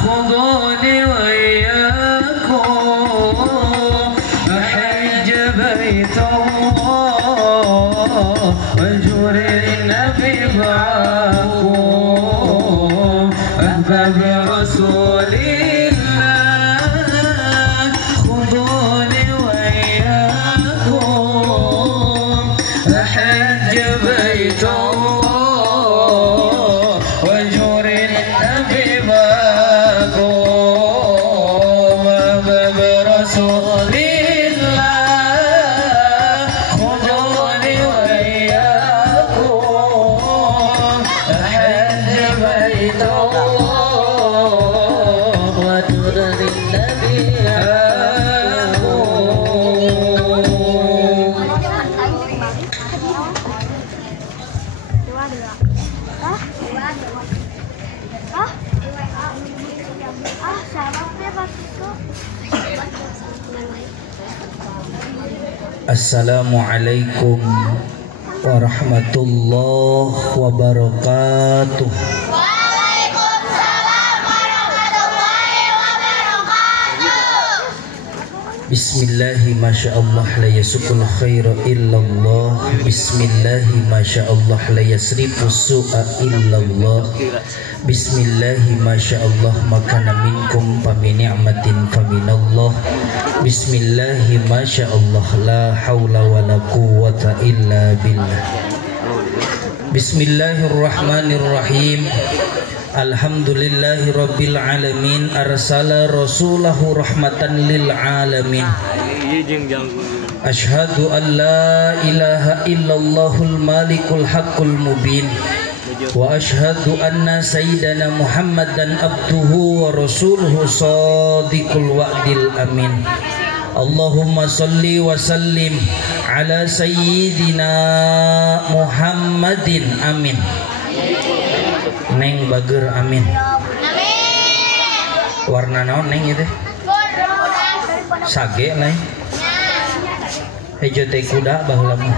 خذوني وإياكم أحج بيت الله وأزور النبي معكم أحباب رسول الله خذوني وإياكم أحج بيت الله وأزور النبي معكم أحباب رسول الله خذوني وإياكم أحج بيت الله وأزور النبي Assalamualaikum warahmatullahi wabarakatuh. Waalaikumsalam warahmatullahi wabarakatuh. Bismillahi masyaallah la yasukul khaira illallah. Bismillahi masyaallah la yasrifu su'a illallah. Bismillahi masyaallah makana minkum fami ni'matin faminallah. Bismillahi masyaallah la haula wala quwwata illa billah. Bismillahirrahmanirrahim. Alhamdulillahi rabbil alamin arsala rasulahu rahmatan lil alamin. Ashhadu an la ilaha illallahul malikul haqqul mubin. Wa ashhadu anna sayyidana Muhammadan abduhu wa rasuluhu sadiqul wa'dil amin. Allahumma salli wa sallim ala sayyidina Muhammadin amin. Neng bager amin. Warna naon neng itu? Sage lain. Hejo teh kuda baheula mah.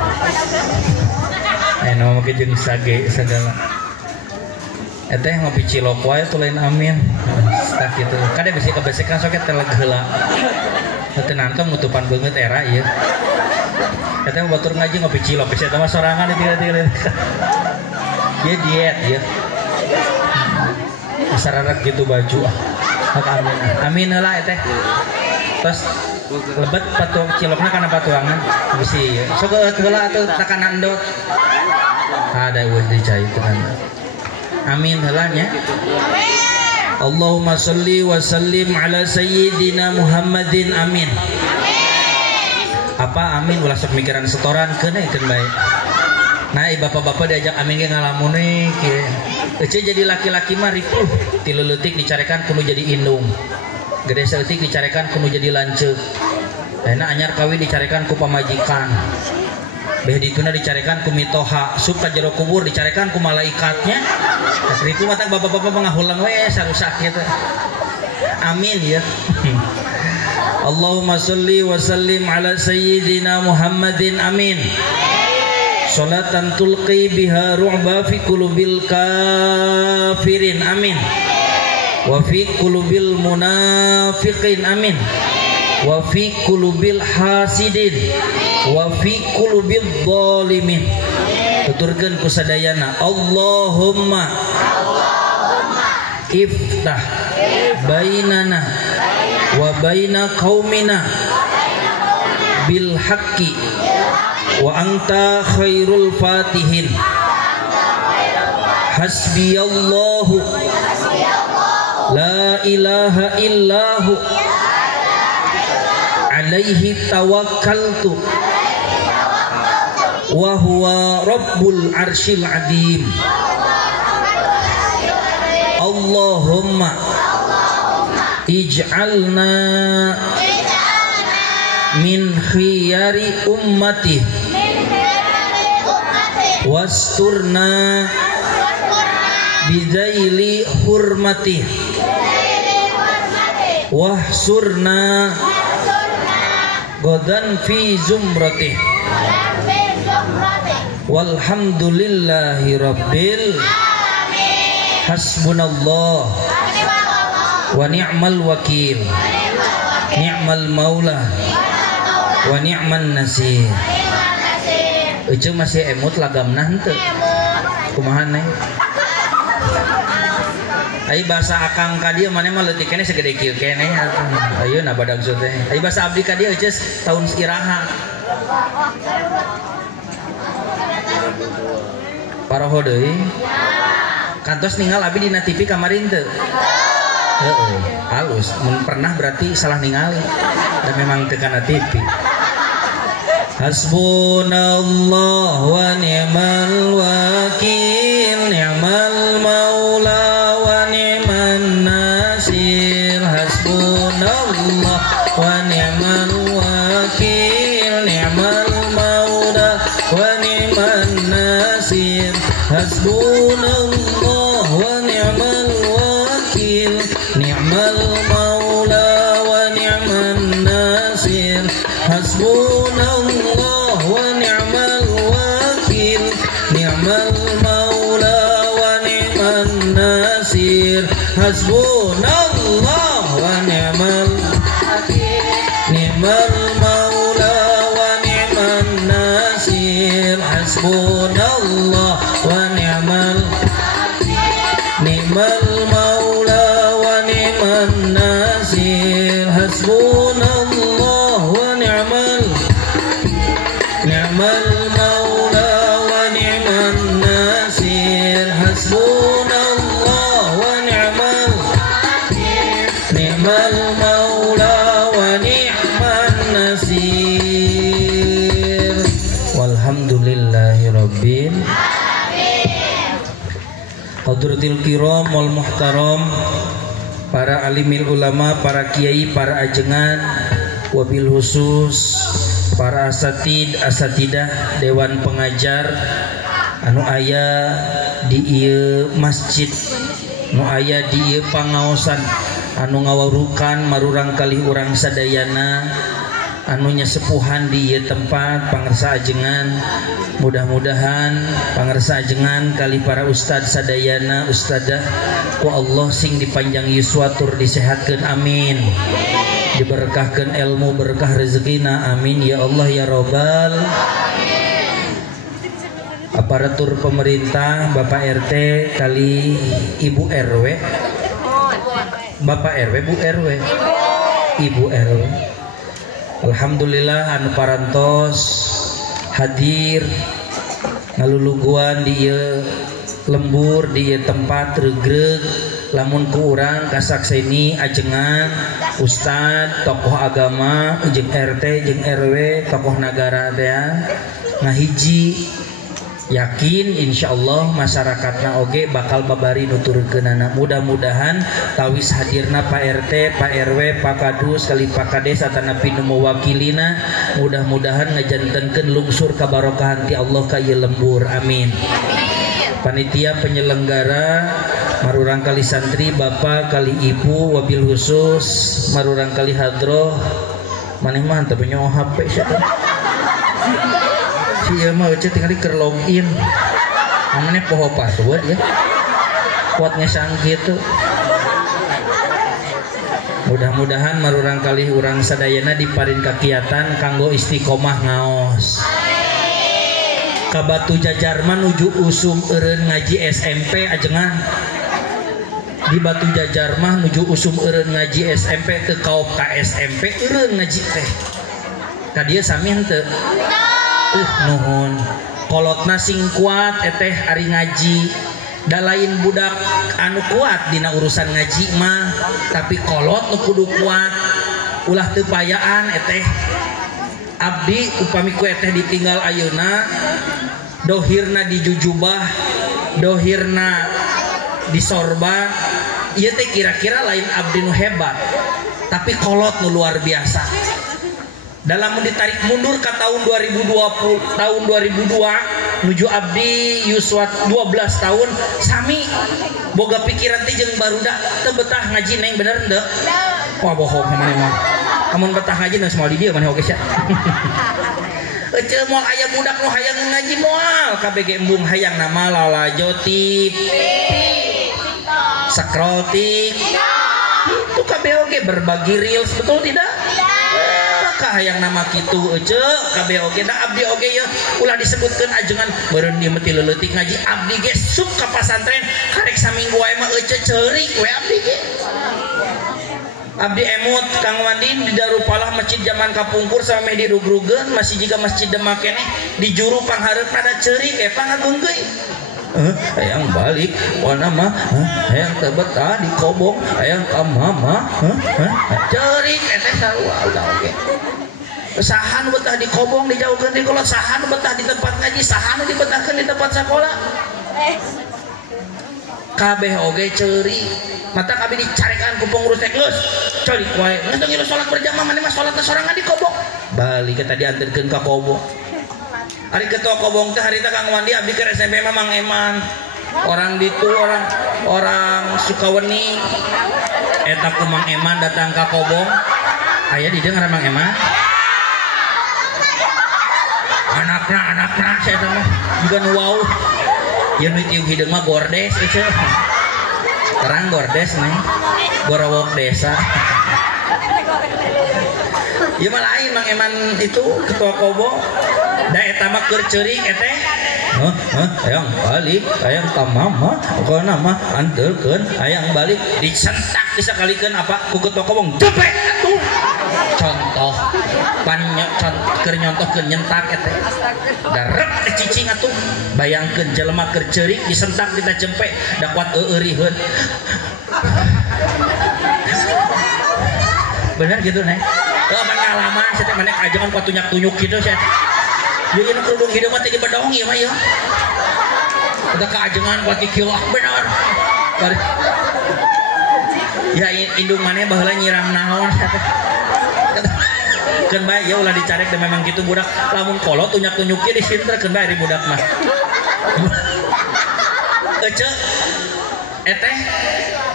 Nama make jeung sage segala. Eta ngopi cilok wae tuh lain amin. Tak kitu. Kade bisi kebesekan soket teh heula. Teu nantong mutupan beungeut era ieu. Eta mah batur ngaji ngopi cilok bisi eta mah sorangan di tiga-tiga. Dia diet ya. Sararak gitu baju. Hak amin. Amin heula eta. Terus lebet patuang cilokna kana patuangan bisi. Sok heula atuh takanan endot. Ada wis dicai tenan. Amin helanya. Allahumma sholli wa sallim ala sayyidina Muhammadin amin. Apa amin ulah sok mikiran setoran keunekeun bae. Nah, bapak-bapak diajak amin ge ngalamun kieu. Ece jadi laki-laki mah ripuh. Ti leutik dicarekan kudu jadi indung. Gede saeutik dicarekan kudu jadi lanceuk. Ayeuna anyar kawin dicarekan ku pamajikan. Beh dituna dicarekan ku mitoha, sup ka jero kubur dicarekan ku malaikatnya. Ripu mata bapak-bapak pangahulang we sarusak kitu. Amin ya. Allahumma sholli wa sallim ala sayyidina Muhammadin amin. Salatan tulqi biha ru'ba fi qulubil kafirin amin. Wa fi qulubil munafiqin amin. Wa fi qulubil hasidin wa fi qulubil zalimin. Tuturkeun ku sadayana Allahumma iftah bainana wa baina qaumina bil haqqi wa anta khairul fatihin. Hasbiyallahu la ilaha illahu alaihi tawakkaltu wa huwa rabbul arsyil azim. Allahumma ij'alna min khiyari ummati wasturna bidaili hurmati wahsurna godan fi zumrati. Walhamdulillahi rabbil alamin. Hasbunallah wa ni'mal wakil. Ni'mal maula wa ni'man nasir. Ece masih emut lagamna henteu. Kumaha neng? Ai bahasa akang ka dieu mane mah leutik keneh segede kieu keneh atuh. Ayeuna badag teh. Ai bahasa abdi ka dieu ece tahun iraha. Paraho deui. Kantos ninggal abdi dina TV kamarin teu? Heeh, halus. Mun pernah berarti salah ningali. Dan memang teu kana TV. Hasbunallah wa ni'mal wakil. Ni'mal maula wa ni'man nasir. Hasbunallah wa ni'mal wakil. Ni'mal maula wa ni'man nasir. Hasbunallah wa ni'mal wakil. Ni'mal maula wa ni'man nasir. Hasbunallah wa ni'mal wakil. Ni'mal maula wa ni'man nasir. Hasbunallah wa ni'mal wakil. Ni'mal maula wa ni'man nasir. Hasbunallah wa ni'mal ni'mal maula wa ni'man nasir. Hasbunallah wa ni'mal ni'mal maula wa ni'man nasir. Hasbunallah wa ni'mal ni'mal maula wa ni'man nasir. Walhamdulillahi rabbil Hadratil kiram wal muhtaram, para alimil ulama, para kiai, para ajengan, wabil khusus para asatidah dewan pengajar anu aya di ieu masjid, nu aya di ieu pangaosan, anu ngawurukan marurang kali urang sadayana, anu nyesepuhan di ieu tempat pangarsa ajengan. Mudah-mudahan pangarsa ajengan kali para ustad sadayana ustadah ku Allah sing dipanjang yuswa tur disehatkeun amin, diberkahkeun ilmu berkah rezekina amin ya Allah ya robbal. Aparatur pemerintah, Bapak RT kali Ibu RW, Bapak RW, Bu RW, Ibu RW, alhamdulillah anu parantos hadir ngaluluguan di ieu lembur di ieu tempat regreg, lamun ku urang kasakseni ajengan ustad tokoh agama jeung RT jeung RW tokoh nagara teh ngahiji, yakin insyaallah masyarakatna oge bakal babari nuturkeunana. Mudah-mudahan tawis hadirna Pak RT, Pak RW, Pak Kadus kali Pak Kades atanapi nu mewakilina, mudah-mudahan ngajantenkeun lungsur kabarokahan ti Allah ka ieu lembur amin. Panitia penyelenggara marurang kali santri Bapak kali Ibu, wabil khusus marurang kali hadroh maneh mah teu nyaho HP sia. Iya mah ece tinggal di login, namanya poho password ya, kuat ngesang gitu. Mudah-mudahan marurang kali urang sadayana diparin kakiatan kanggo istiqomah ngaos. Ka Batu Jajar mah nuju usum eureun ngaji SMP ajengan. Di Batu Jajar mah nuju usum eureun ngaji SMP teu kaop ka SMP eureun ngaji teh. Ka dieu sami henteu? Nuhun kolotna sing kuat eteh ari ngaji, da lain budak anu kuat dina urusan ngaji mah, tapi kolot nu kudu kuat ulah teu payaan eteh. Abdi upami ku eteh ditinggal ayeuna dohirna dijujubah, dohirna disorban, ieu teh kira-kira lain abdi nu hebat, tapi kolot nu luar biasa. Dalam ditarik mundur ke tahun 2020, tahun 2002 nuju abdi yuswa 12 tahun sami boga pikiran teh jeung barudak teu betah ngaji neng bener henteu? Wah bohong maneh mah. Amun betah ngaji geus moal di dieu maneh oge sia. Ece moal aya budak nu hayang ngaji moal KBG embung hayang nama lala jotip. Sakrotik itu KBOG berbagi reels betul tidak? Kah yang nama kitu ece KBOG da abdi oge ya ulah disebutkeun ajengan beureun dieu mah ti leuletik ngaji abdi ge sup ka pasantren karek saminggu wae mah ece ceurik we abdi ge. Abdi emut Kang Wandin di Darupalah masjid zaman kapungkur sampai di rugrugeun masih juga masjid Demak keneh di juru panghareup pada ceurik pangageungkeun. Hayang balik wana mah hayang teu betah di kobong hayang ka mama ceurik teh sarua udah oke. Sahan betah di kobong dijauhkeun di kolot sahan betah di tempat ngaji sahan dibetahkeun di tempat sekolah. Kabeh oge ceurik mata kami dicarekan ku pengurus teh geus ceurik wae geus teu ngilu salat berjamaah mane mah salat sorangan di kobong balik kita dianterkeun ka kobong. Hari ketua kobong teh harita Kang Wandi abdi ke SMP mah Mang Eman orang ditu orang Sukaweni eta ku Mang Eman datang ka kobong aya di dieu ngaran Mang Eman anakna saya mah juga nu wau ieu nu tiung hideung mah gordes ece terang gordes nih gorowok desa. Ieu mah lain Mang Eman itu ketua kobong da eta mah keur ceurik eteh hayang balik hayang ka mama pokona mah anteurkeun hayang balik disentak disakalikeun apa ku ketua kobong jepek atuh contoh keur nyontohkeun nyentak eteh darep cicing atuh bayangkeun jelema keur ceurik disentak kita jempek da kuat euriheun bener gitu nih pengalaman saya teh maneh kajangan kuat tunyak-tunyuk gitu saya ieu nu kerudung hideung mah teh bedong ieu mah ya udah kaajengan kuat kikilah bener ya indung maneh baheula nyiram naon keun bae ya ulah dicarek dan memang gitu budak lamun kolot tunyak-tunyuknya disinterkeun bae di budak mah ece eteh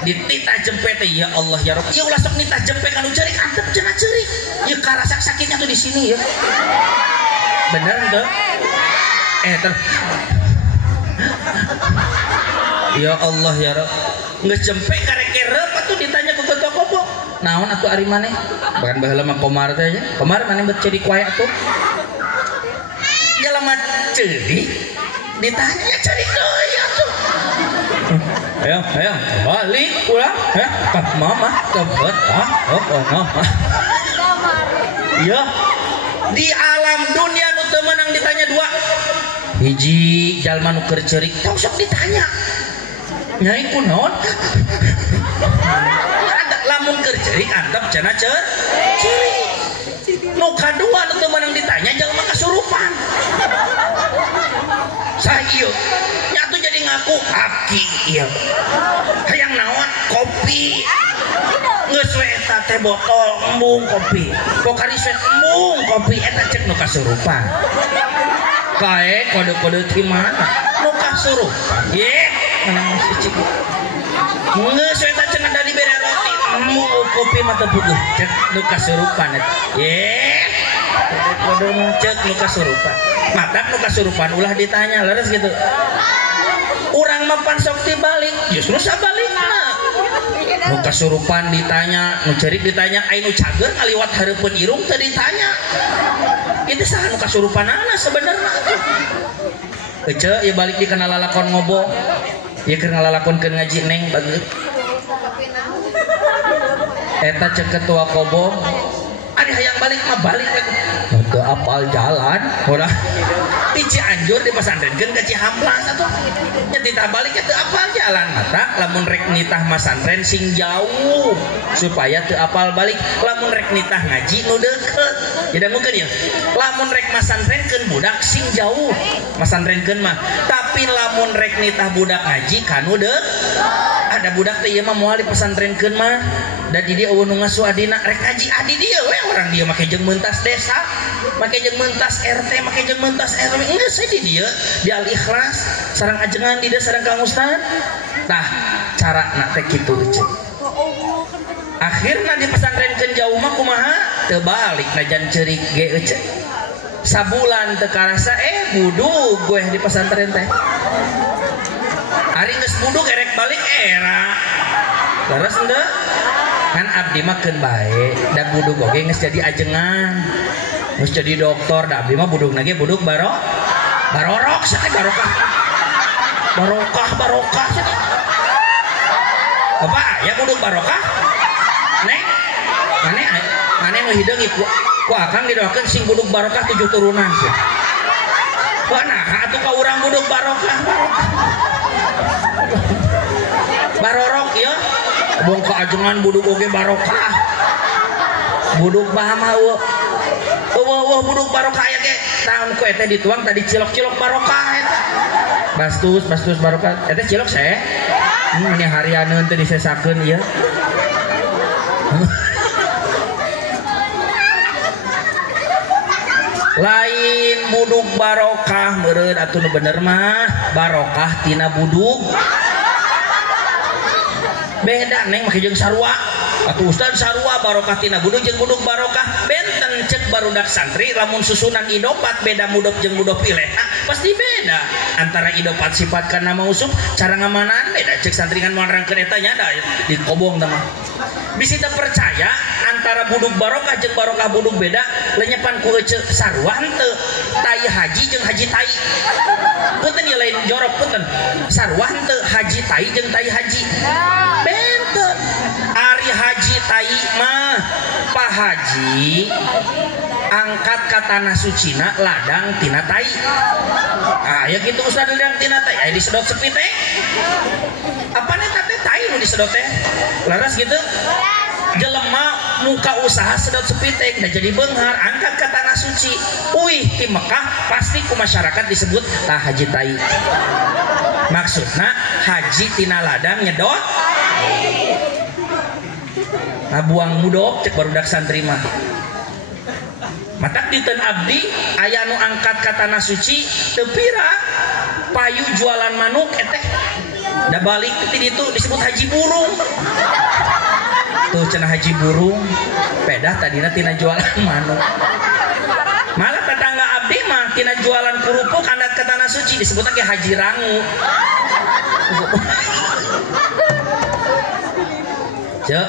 dititah jempe teh ya Allah ya Rabb. Ya ulah sok nitah jempe kanu ceurik antep cenah ceurik. Ya karasa sakitnya tuh di sini ya. Bener teu? Ya Allah ya Rabb. Geus jempe karek kerep atuh ditanya ku ketua kobong. Naon atuh ari maneh? Bahkan baheula mah komar teh nya. Komar maneh bet ceurik wae atuh. Jelema ceurik ditanya ceurik deui atuh. Ayo balik pulang ya mama tebet ya di alam dunia nu teu meunang ditanya dua hiji jalma nu keur ceurik tong sok ditanya nyai kunaon ada lamun keur ceurik antep cenah ceurik nu kadua nu teu meunang ditanya jalma kasurupan saha nyatu jadi ngaku aki ieu hayang naon kopi geus we eta teh botol embung kopi pokari set embung kopi eta cek nu kasurupan kae kode-kode ti mana nu kasurupan ye menang cicik geus we eta cenah dari bere roti embung kopi mah teu puguh cek nu kasurupan eta ye kode-kode cek nu kasurupan mata nu kasurupan ulah ditanya leres gitu urang mah pan sok dibalik justru sabalikna nu kasurupan ditanya nu ceurik ditanya ai nu cager ngaliwat hareupeun irung teh ditanya itu saha nu kasurupanana sebenarnya ece ieu balik di kana lalakon ngobong ieu keur ngalalakonkeun ngaji neng bageut eta cek ketua kobong ari hayang balik mah balik teu apal jalan urang di Cianjur di pesantrenkeun ka Cihamplas atuh nya ditah balik teu apal jalan mata lamun rek nitah masantren sing jauh supaya teu apal balik lamun rek nitah ngaji nu deukeut jadi mungkin ya lamun rek masantrenkeun budak sing jauh masantrenkeun mah tapi lamun rek nitah budak ngaji kanu deukeut ada budak teh ieu mah moal di pesantrenkeun mah da di dieu eueuh nu ngasuh adina rek ngaji adi dieu we urang dieu make jeung mentas desa make jeung mentas RT make jeung mentas RW geus di dieu di Al Ikhlas sareng ajengan di dieu sareng Kang Ustad tah carana teh kitu cek akhirna di pesantrenkeun jauh mah kumaha teu balik najan ceurik ge cek sabulan teu karasa budug gue di pesantren teh Ari geus buduk erek balik era. Leres henteu? Kan abdi mah keun bae, da buduk oge geus jadi ajengan. Geus jadi dokter, da abdi mah budukna ge buduk barorok cenah barokah. Barokah cenah. Apa ya buduk barokah? Neng. Mane nu hideung ku akang didoakeun sing buduk barokah 7 turunan sih. Wah nah atuh ka urang buduk barokah. Barorok ya. Bong ka ajengan buduk oge barokah. Buduk bahama eueuh buduk barokah aya ge. Taun ku eta dituang tadi cilok-cilok barokah eta. Bastus barokah. Eta cilok saya. Ini harianeun teh disesakeun ieu. Lain buduk barokah meureun atuh nu bener mah barokah tina buduk. Beda neng make jeung sarua. Atuh ustad sarua barokah tina buduk jeung buduk barokah benten cek barudak santri lamun susunan idopat beda mudop jeung mudop ileha pasti beda. Antara idopat sifat kana mausuf cara ngamanaan beda cek santri kan moal rangkeun eta nya da di kobong teh mah. Bisi teu percaya antara buduk barokah jeung barokah buduk beda lenyepan ku ece sarua henteu tai haji jeung haji tai. Punten ieu lain jorok punten. Sarua henteu haji tai jeung tai haji. Benten. Ari haji tai mah Pak Haji angkat ka tanah sucina ladang tina tai. Ya kitu ustad ladang tina tai aya disedot sepi teh. Apana eta teh tai nu disedot teh? Laras gitu? Jelema muka usaha sedot sepi teh da jadi beunghar angkat ka tanah suci. Uih ti Mekah pasti ku masyarakat disebut tah haji tai. Maksudna haji tina ladang nyedot buang mudok cek barudak santri mah. Matak diteun abdi aya nu angkat ka tanah suci teu pira payu jualan manuk eteh. Da balik ti ditu disebut haji burung. Tuh cenah haji burung pedah tadina tina jualan manuk. Malah tetangga abdi mah tina jualan kerupuk angkat ka tanah suci disebut lagi haji rangu. Cek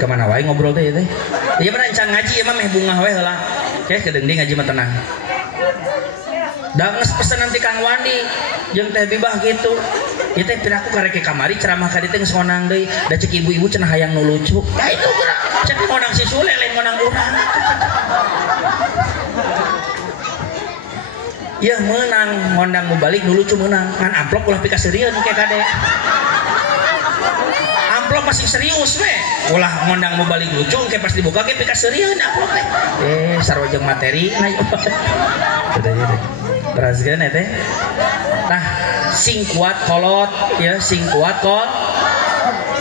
kemana wae ngobrol teh teh. Ieu mah encan ngaji ieu mah meh bungah wae heula. Oke kedeungdeung ngaji mah tenang. Da geus pesenan ti Kang Wandi jeung Teh Bibah gitu. Ieu teh piraku karek ke kamari ceramah ka dieu teh geus ngonang deui. Da cek ibu-ibu cenah hayang nu lucu. Tah itu geura cek ngonang si Sule lain ngonang urang. Ieu meunang ngondang nu balik nu lucu meunang. Ngan amplop ulah pikaseureun ke kade. Amplop masih serius we. Ulah ngondang mau balik lucu engke pas dibuka ge pikaseureun amplop teh. Sarua jeung materi na ieu. Teu teh. Teraskeun teh. Tah sing kuat kolot ya sing kuat kol.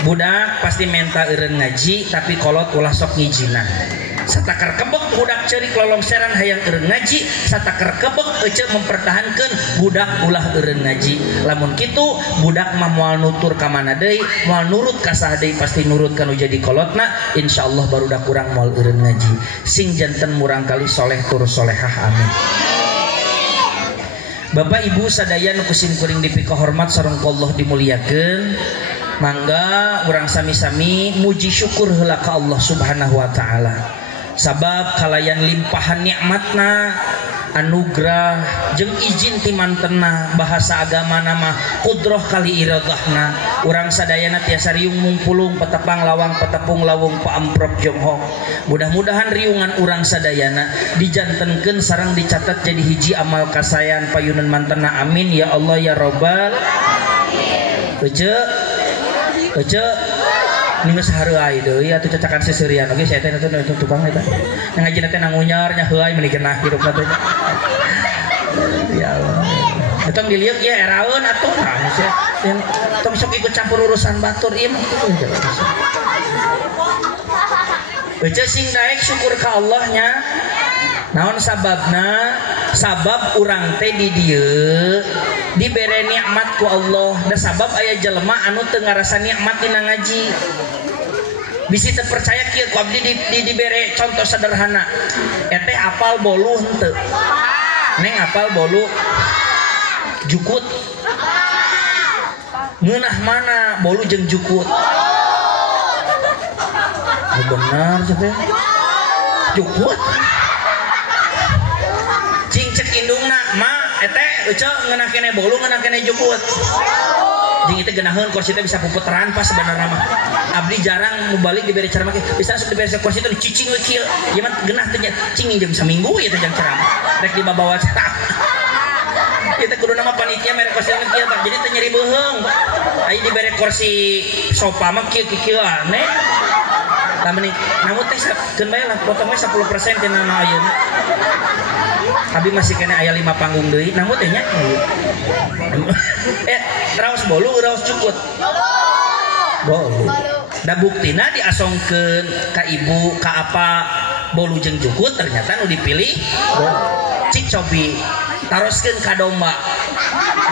Budak pasti menta eureun ngaji tapi kolot ulah sok ngijina. Satakar kebek budak ceurik lolongseran hayang eureun ngaji, satakar kebek ece mempertahankeun budak ulah eureun ngaji. Lamun kitu budak mah moal nutur ka mana deui, moal nurut ka saha deui pasti nurut kanu jadi kolotna, insyaallah barudak urang moal eureun ngaji. Sing janten murang kali soleh tur solehah amin. Bapak Ibu sadaya nu kusim kuring dipika hormat sareng Allah dimuliakeun. Mangga urang sami-sami muji syukur heula ka Allah Subhanahu wa taala. Sabab kalayan limpahan nikmatna anugerah jeung izin ti mantenna bahasa agama nama kudroh kali iradahna urang sadayana tiasa riung mungpulung petepang lawang petepung lawung paamprok jonghok. Mudah-mudahan riungan urang sadayana dijantenkeun sareng dicatat jadi hiji amal kasayan payunan mantenna amin ya Allah ya Rabbal Ece ningeus hareuy deui atuh cacakan seseurian oge saya teh atuh tukang eta. Yang ngajina teh nangunyar nya heuy meuli genah hirupna teh. Ya Allah. Eta diliuk ya eraeun atuh yang tong sok ikut campur urusan batur ieu mah kitu. Ece sing daek syukur ka Allah nya. Naon sababna? Sabab urang teh di dieu dibere nikmat ku Allah. Da sabab aya jelema anu teu ngarasa nikmat dina ngaji. Bisi teu percaya kieu ku abdi dibere contoh sederhana. Eteh apal bolu henteu? Neng apal bolu jukut. ngeunah mana bolu jeung jukut. Benar teh. Jukut. Cing cek indungna, "Ma, eta euceuk ngeunah keneh bolu, ngeunah keneh jukut." Jeung itu geunaheun kursi teh bisa puputeran pas sebenarnya mah. Abdi jarang mubalik dibere ceramah ge. Bisa asup dibere kursi teh cicing we kieu. Ieu mah geunah teh cing jam saminggu ieu teh jang ceramah. Rek dibawa ceramah. Ieu teh kudu nama panitia mere kursi teh kieu Pak. Jadi teh nyeri beuheung. Aya dibere kursi sofa mah kieu aneh. Lamun namun teh keun bae lah potong we 10% tina nu ayeuna. Abi masih kena aya 5 panggung deui, namun teh nya. Raos bolu, raos cukut. Bolu. Da buktina diasongkeun ka ibu, ka apa bolu jeung cukut ternyata nu dipilih cik cobi taroskeun ka domba.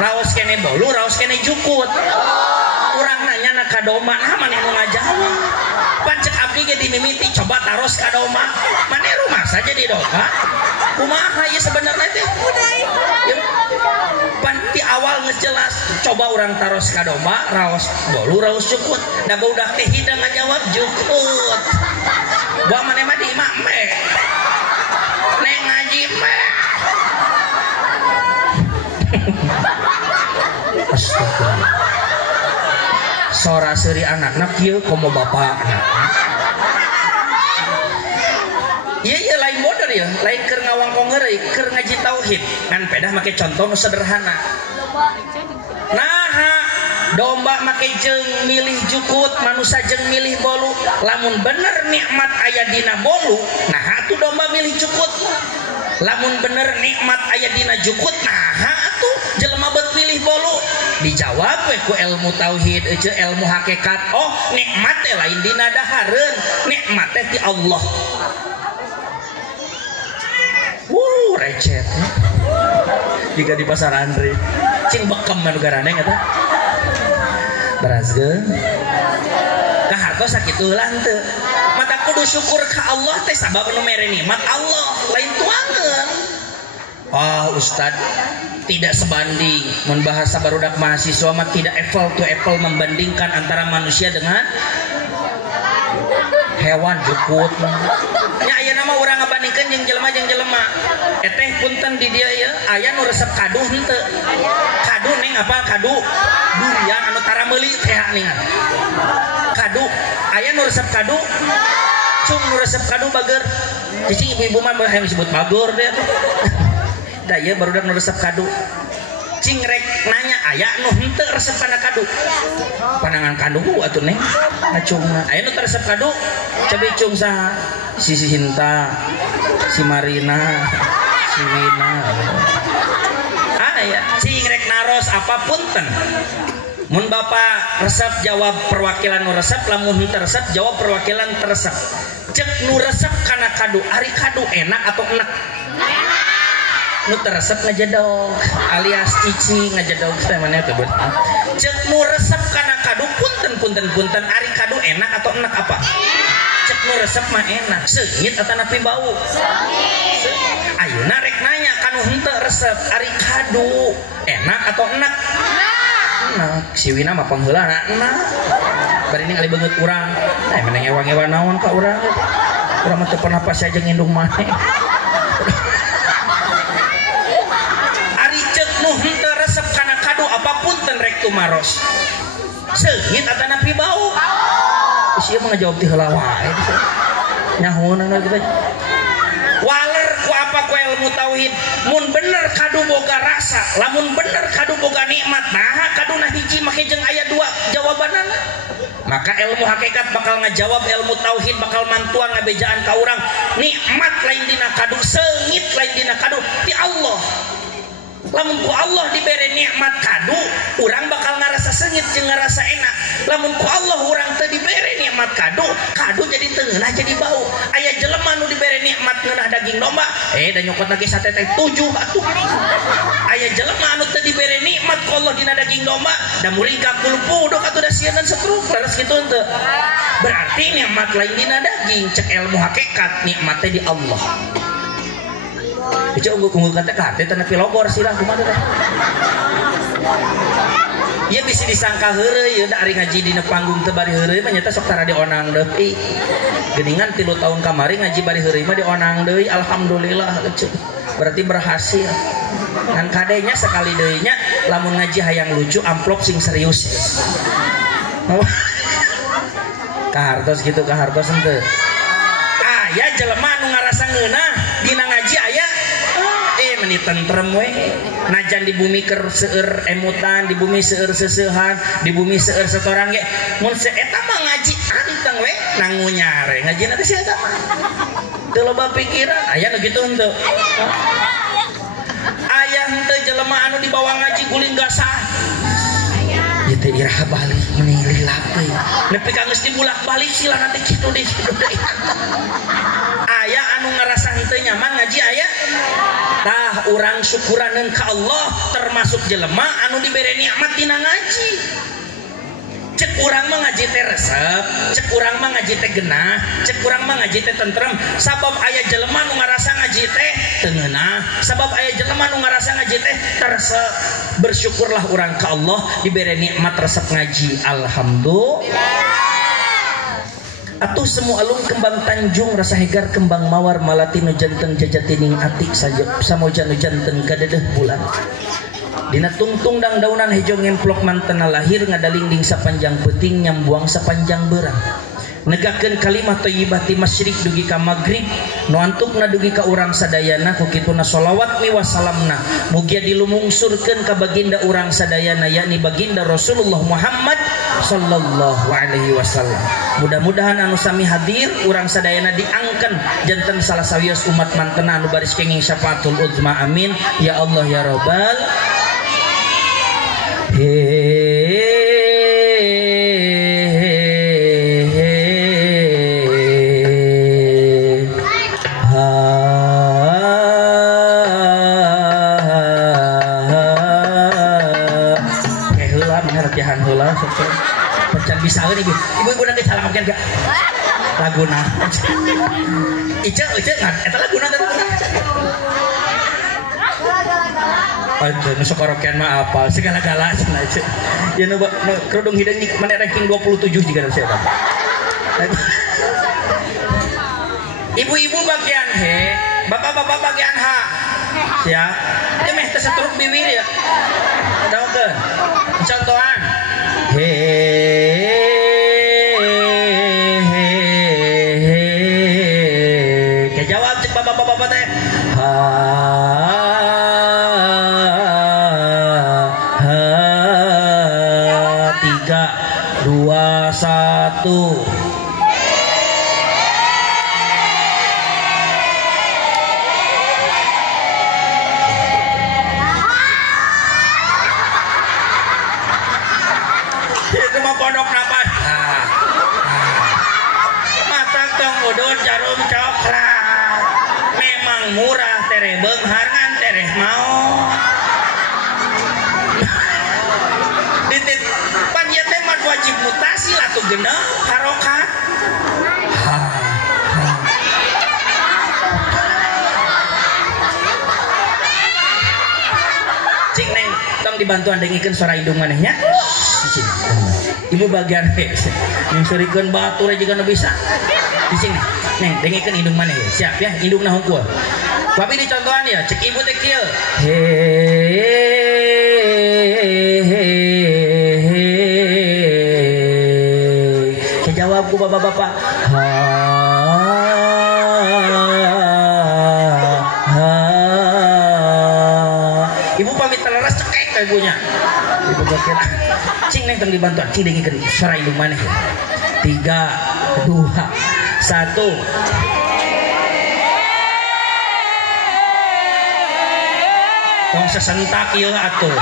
Raos kene bolu, raos kene cukut. Urang nanya na ka domba, nah maneh nu ngajawab. Pancek abdi ge dimimiti coba taros ka domba. Maneh rumah saja di domba. Kumaha ieu sebenarnya teh? Panti awal geus jelas, coba orang taros ka domba, raos bolu, raos cukut. Da budak teh hidang ngajawab jukut. Gua maneh mah di imah me. Neng ngaji me. Astagfirullah. Sora seuri anakna kieu komo bapakna. Iya lain modern ya, lain keur ngawangkong heureuy, keur ngaji tauhid. Ngan pedah make contoh nu sederhana. Naha domba make jeung milih jukut, manusia jeung milih bolu. Lamun bener nikmat aya dina bolu, nah atuh domba milih jukut. Lamun bener nikmat aya dina jukut, nah atuh jelema beut milih bolu. Dijawab we ku ilmu tauhid, eueuh ilmu hakikat. Oh, nikmat teh lain dina dahareun, nikmat teh ti Allah. Recet jika di pasar Andre cing bekem manugarane eta berazgeun ka hartos sakitu heula henteu mata kudu syukur ka Allah teh sabab nu mere nikmat Allah lain tuangeun. Ustad tidak sebanding mun bahasa barudak mahasiswa mah tidak apple to apple membandingkan antara manusia dengan hewan jukut. Nya aya nama urang ngabandingkeun jeung jelema eteh punten di dia ya aya nu resep kadu henteu. Kadu neng apa kadu durian anu tara meuli teh ningan. Kadu aya nu resep kadu. Cung nu resep kadu bager. Cicing ibu-ibu mah hayang disebut bager deh. Da ieu barudak nu resep kadu. Cing rek nanya aya nu henteu resep kana kadu. Panangan kadu atuh neng. Ngacungna aya nu resep kadu. Cobi cung saha? Si Sinta, si Marina, si Wina. Aya cing rek naros apapun ten. Mun Bapak resep jawab perwakilan nu resep, lamun henteu resep jawab perwakilan teresep. Cek nu resep kana kadu, ari kadu enak atau enak? Nu teresep ngajedog alias cici ngajedog teh maneh teh beut. Cek nu resep kana kadu punten ari kadu enak atau enak apa? Cek nu resep mah enak, seungit atau napi bau? Seungit. Ayeuna rek nanya kanu henteu resep ari kadu enak atau enak? Enak. Si Wina mah pangheulana enak. Bari ningali beungeut urang, teh meneng ewa-ewa naon ka urang? Urang mah teu pernah pas aja ngindung maneh. Ari cek nu henteu resep kana kadu apapun ten rek tumaros. Seungit atau napi bau? Siapa mah ngajawab ti heula wae. Nyahoeuna kita. Waler ku apa ku ilmu tauhid. Mun bener kadu boga rasa, lamun bener kadu boga nikmat, nah kaduna hiji make jeung aya dua jawabanana. Maka ilmu hakikat bakal ngajawab ilmu tauhid bakal mantuan ngabejaan ka urang. Nikmat lain dina kadu, seungit lain dina kadu ti Allah. Lamun ku Allah diberi nikmat kadu, urang bakal ngarasa seungit jeung ngarasa enak. Lamun ku Allah urang teu diberi nikmat kadu, kadu jadi teu ngeunah jadi bau. Aya jelema nu diberi nikmat ngeunah daging domba, da nyokot lagi sate teh 7 atuh. Aya jelema anu teu diberi nikmat ku Allah dina daging domba, da muring ka kulpu dok atuh da sieun setruk, leres kitu henteu. Berarti nikmat lain dina daging, cek ilmu hakikat nikmat teh di Allah. Ica unggul kata kate tanah pilogor sirah kumaha teh. Ieu bisa disangka heureuy ieu ari ngaji dina panggung teu bari heureuy mah nyata sok tara dionang deui. Geuningan 3 tahun kamari ngaji bari heureuy mah dionang deui alhamdulillah. Berarti berhasil. Kan kadenya sekali deui nya lamun ngaji hayang lucu amplop sing serius. Kahartos gitu kahartos henteu. Aya jelema anu ngarasa ngeunah dina ngaji aya menit tentrem we najan di bumi keur seueur emutan di bumi seueur seseuhan di bumi seueur setoran ge mun eta mah ngaji anteng we nangunyare ngajina teh sia eta mah teu loba pikiran aya nu kitu henteu aya henteu jelema anu dibawa ngaji guling gasah ieu teh iraha balik meni lilak teh nepi ka geus dibulak-balik sila nanti kitu deui aya anu ngarasa henteu nyaman ngaji aya tah urang syukuraneun ka Allah termasuk jelema anu dibere nikmat dina ngaji cek urang mah ngaji teh resep cek urang mah ngaji teh genah cek urang mah ngaji teh tentrem sabab aya jelema nu ngarasa ngaji teh teu ngeunah sabab aya jelema nu ngarasa ngaji teh teresep bersyukurlah urang ka Allah dibere nikmat resep ngaji alhamdulillah. Atuh semu alung kembang tanjung rasa hegar kembang mawar malati nu janten jajatining ati saja samoja nu janten kadedeh bulan dina tungtung dang daunan hejo ngemplok mantena lahir ngadalingding sapanjang peuting nyambuang sapanjang beurang negakeun kalimah thayyibah ti masyrik dugi ka magrib nu antukna dugi ka urang sadayana ku kituna sholawat miwas salamna mugia dilumungsurkeun ka baginda urang sadayana yakni baginda Rasulullah Muhammad sallallahu alaihi wasallam. Mudah-mudahan anu sami hadir urang sadayana diangken janten salah sawios umat mantena anu baris kenging syafaatul uzma amin ya Allah ya rabbal Percan bisa ini ibu-ibu nanti salah makan gak laguna Ica ngan eta laguna teh aja nu sokorokean mah apa segala-gala cenah Ica ya nu kerudung hidung mana ranking 27 juga saya Pak ibu-ibu bagian he bapak-bapak bagian H ya itu meh teh setruk bibir ya daokeun contohan jawab cek bapak-bapak teh 3 2 1 pondok napas mata tong udut jarum coklat memang murah tere beungharngan tereh mau ditit panjat teh mah wajib mutasi lah tuh geneuh harokat cing neng tong dibantu andengikeun suara hidung manehnya ibu bagian nyusurikeun batur juga nu bisa di sini neng dengikeun hidung maneh siap ya hidungna hungkul tapi dicontohan ya cek ibu teh kieu jawab ku bapak-bapak ibu pamit teleras cekek ka ibunya ibu bagian cing neng tong dibantuan cing dengikeun suara hidung maneh 3 2 1 tong sesentak ieu atuh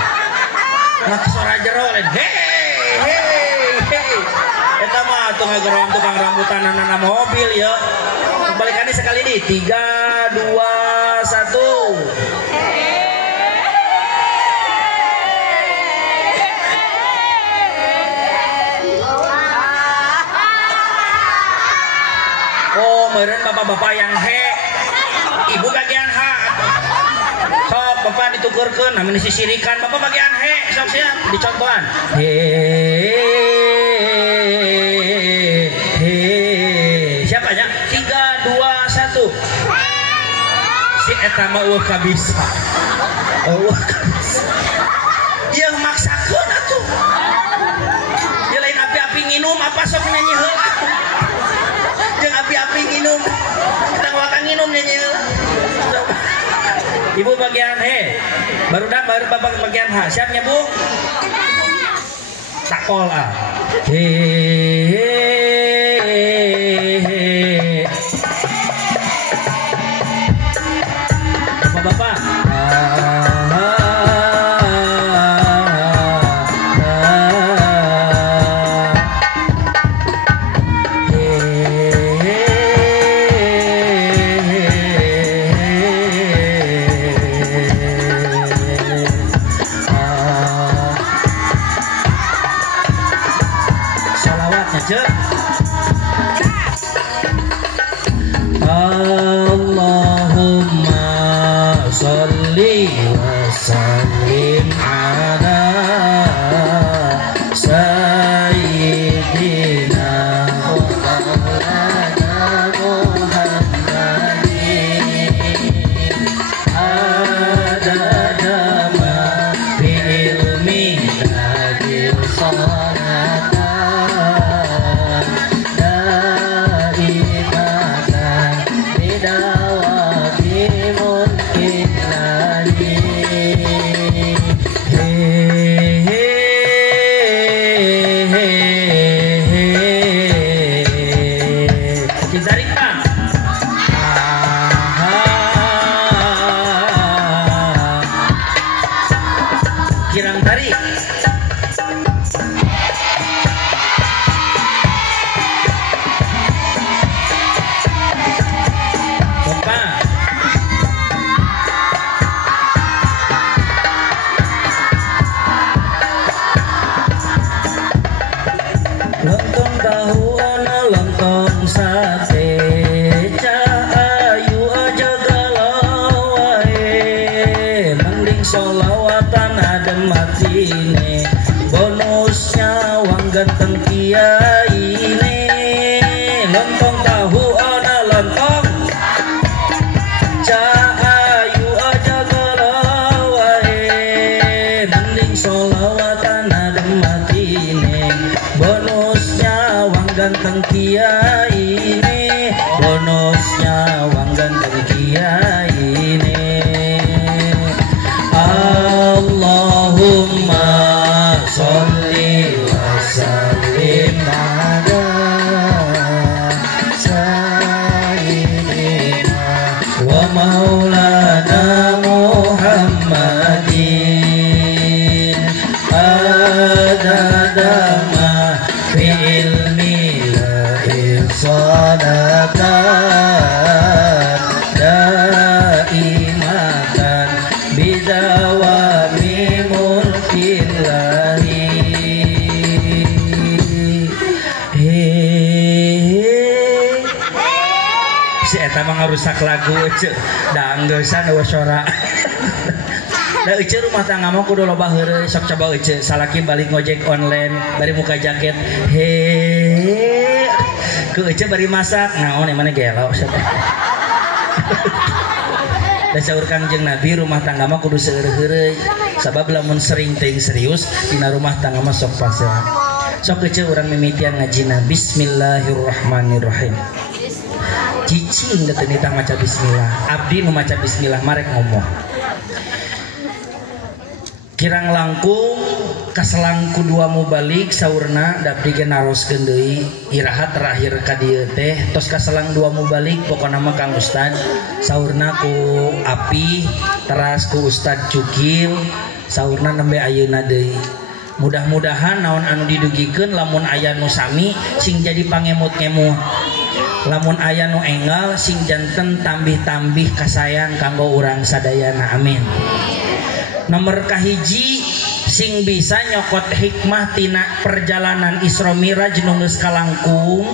ngat suara jero lain hey eta mah atuh ngageroang tukang rambutan anak mobil ya balikannya sekali deui 3 2 1 meureun bapak-bapak yang he ibu bagian H sok bapak ditukerkeun namun disisirikan bapak bagian he sok siap dicontohan siapa nya 3 2 1 si eta mah eueuh kabisa ieu maksakeun atuh ieu lain api-api nginum apa sok nyanyi heula jeung api-api nginum kita wakan nginum nyanyi heula ibu bagian he baru bapak bagian ha siapnya bu takol ah bapak salawatnya cek Allahumma sholli wa sallim ala sayyidina Maulana Muhammadin adada ma fi ilmi hadil salatan daimatan bidawati mulkin lali ditarik Pak kirang tarik bapak lontong tahu ana lontong sate cahayu aja galau wae mending solawatan adem matine bonusnya wang ganteng kiai ini lontong tahu ana lontong cahayu aja galau wae mending solawatan adem matine bonusnya wang ganteng kiai ini bonusnya wang ganteng kiai ini Allahumma sholli wa sallim ala sayyidina wa maulana Muhammadin adada ma fi ilmi lahir salatan daimatan bidawami mulkin lahi si eta mah ngarusak lagu ece da anggesan eueuh sora da ece rumah tangga mah kudu loba heureuy sok coba ece salaki balik ngojek online bari muka jaket ke ece bari masak naon emang gelo da saur Kangjeng Nabi rumah tangga mah kudu seueur-heureuy sabab lamun sering teuing serius dina rumah tangga mah sok fase sok ece urang mimitian ngajina bismillahirrahmanirrahim cicing da teu nita maca bismillah abdi nu maca bismillah marek ngomong kirang langkung kaselang kudua mubalik saurna dapdi ge naroskeun deui iraha terakhir ka dieu teh tos kaselang dua mubalik pokona mah Kang Ustad saurna ku Api teras ku Ustad Cukil saurna nembe ayeuna deui mudah-mudahan naon anu didugikeun lamun aya nu sami sing jadi pangemut-ngemut lamun aya nu enggal sing janten tambih-tambih kasayang kanggo urang sadayana amin nomor kahiji sing bisa nyokot hikmah tina perjalanan Isra Miraj nu geus kalangkung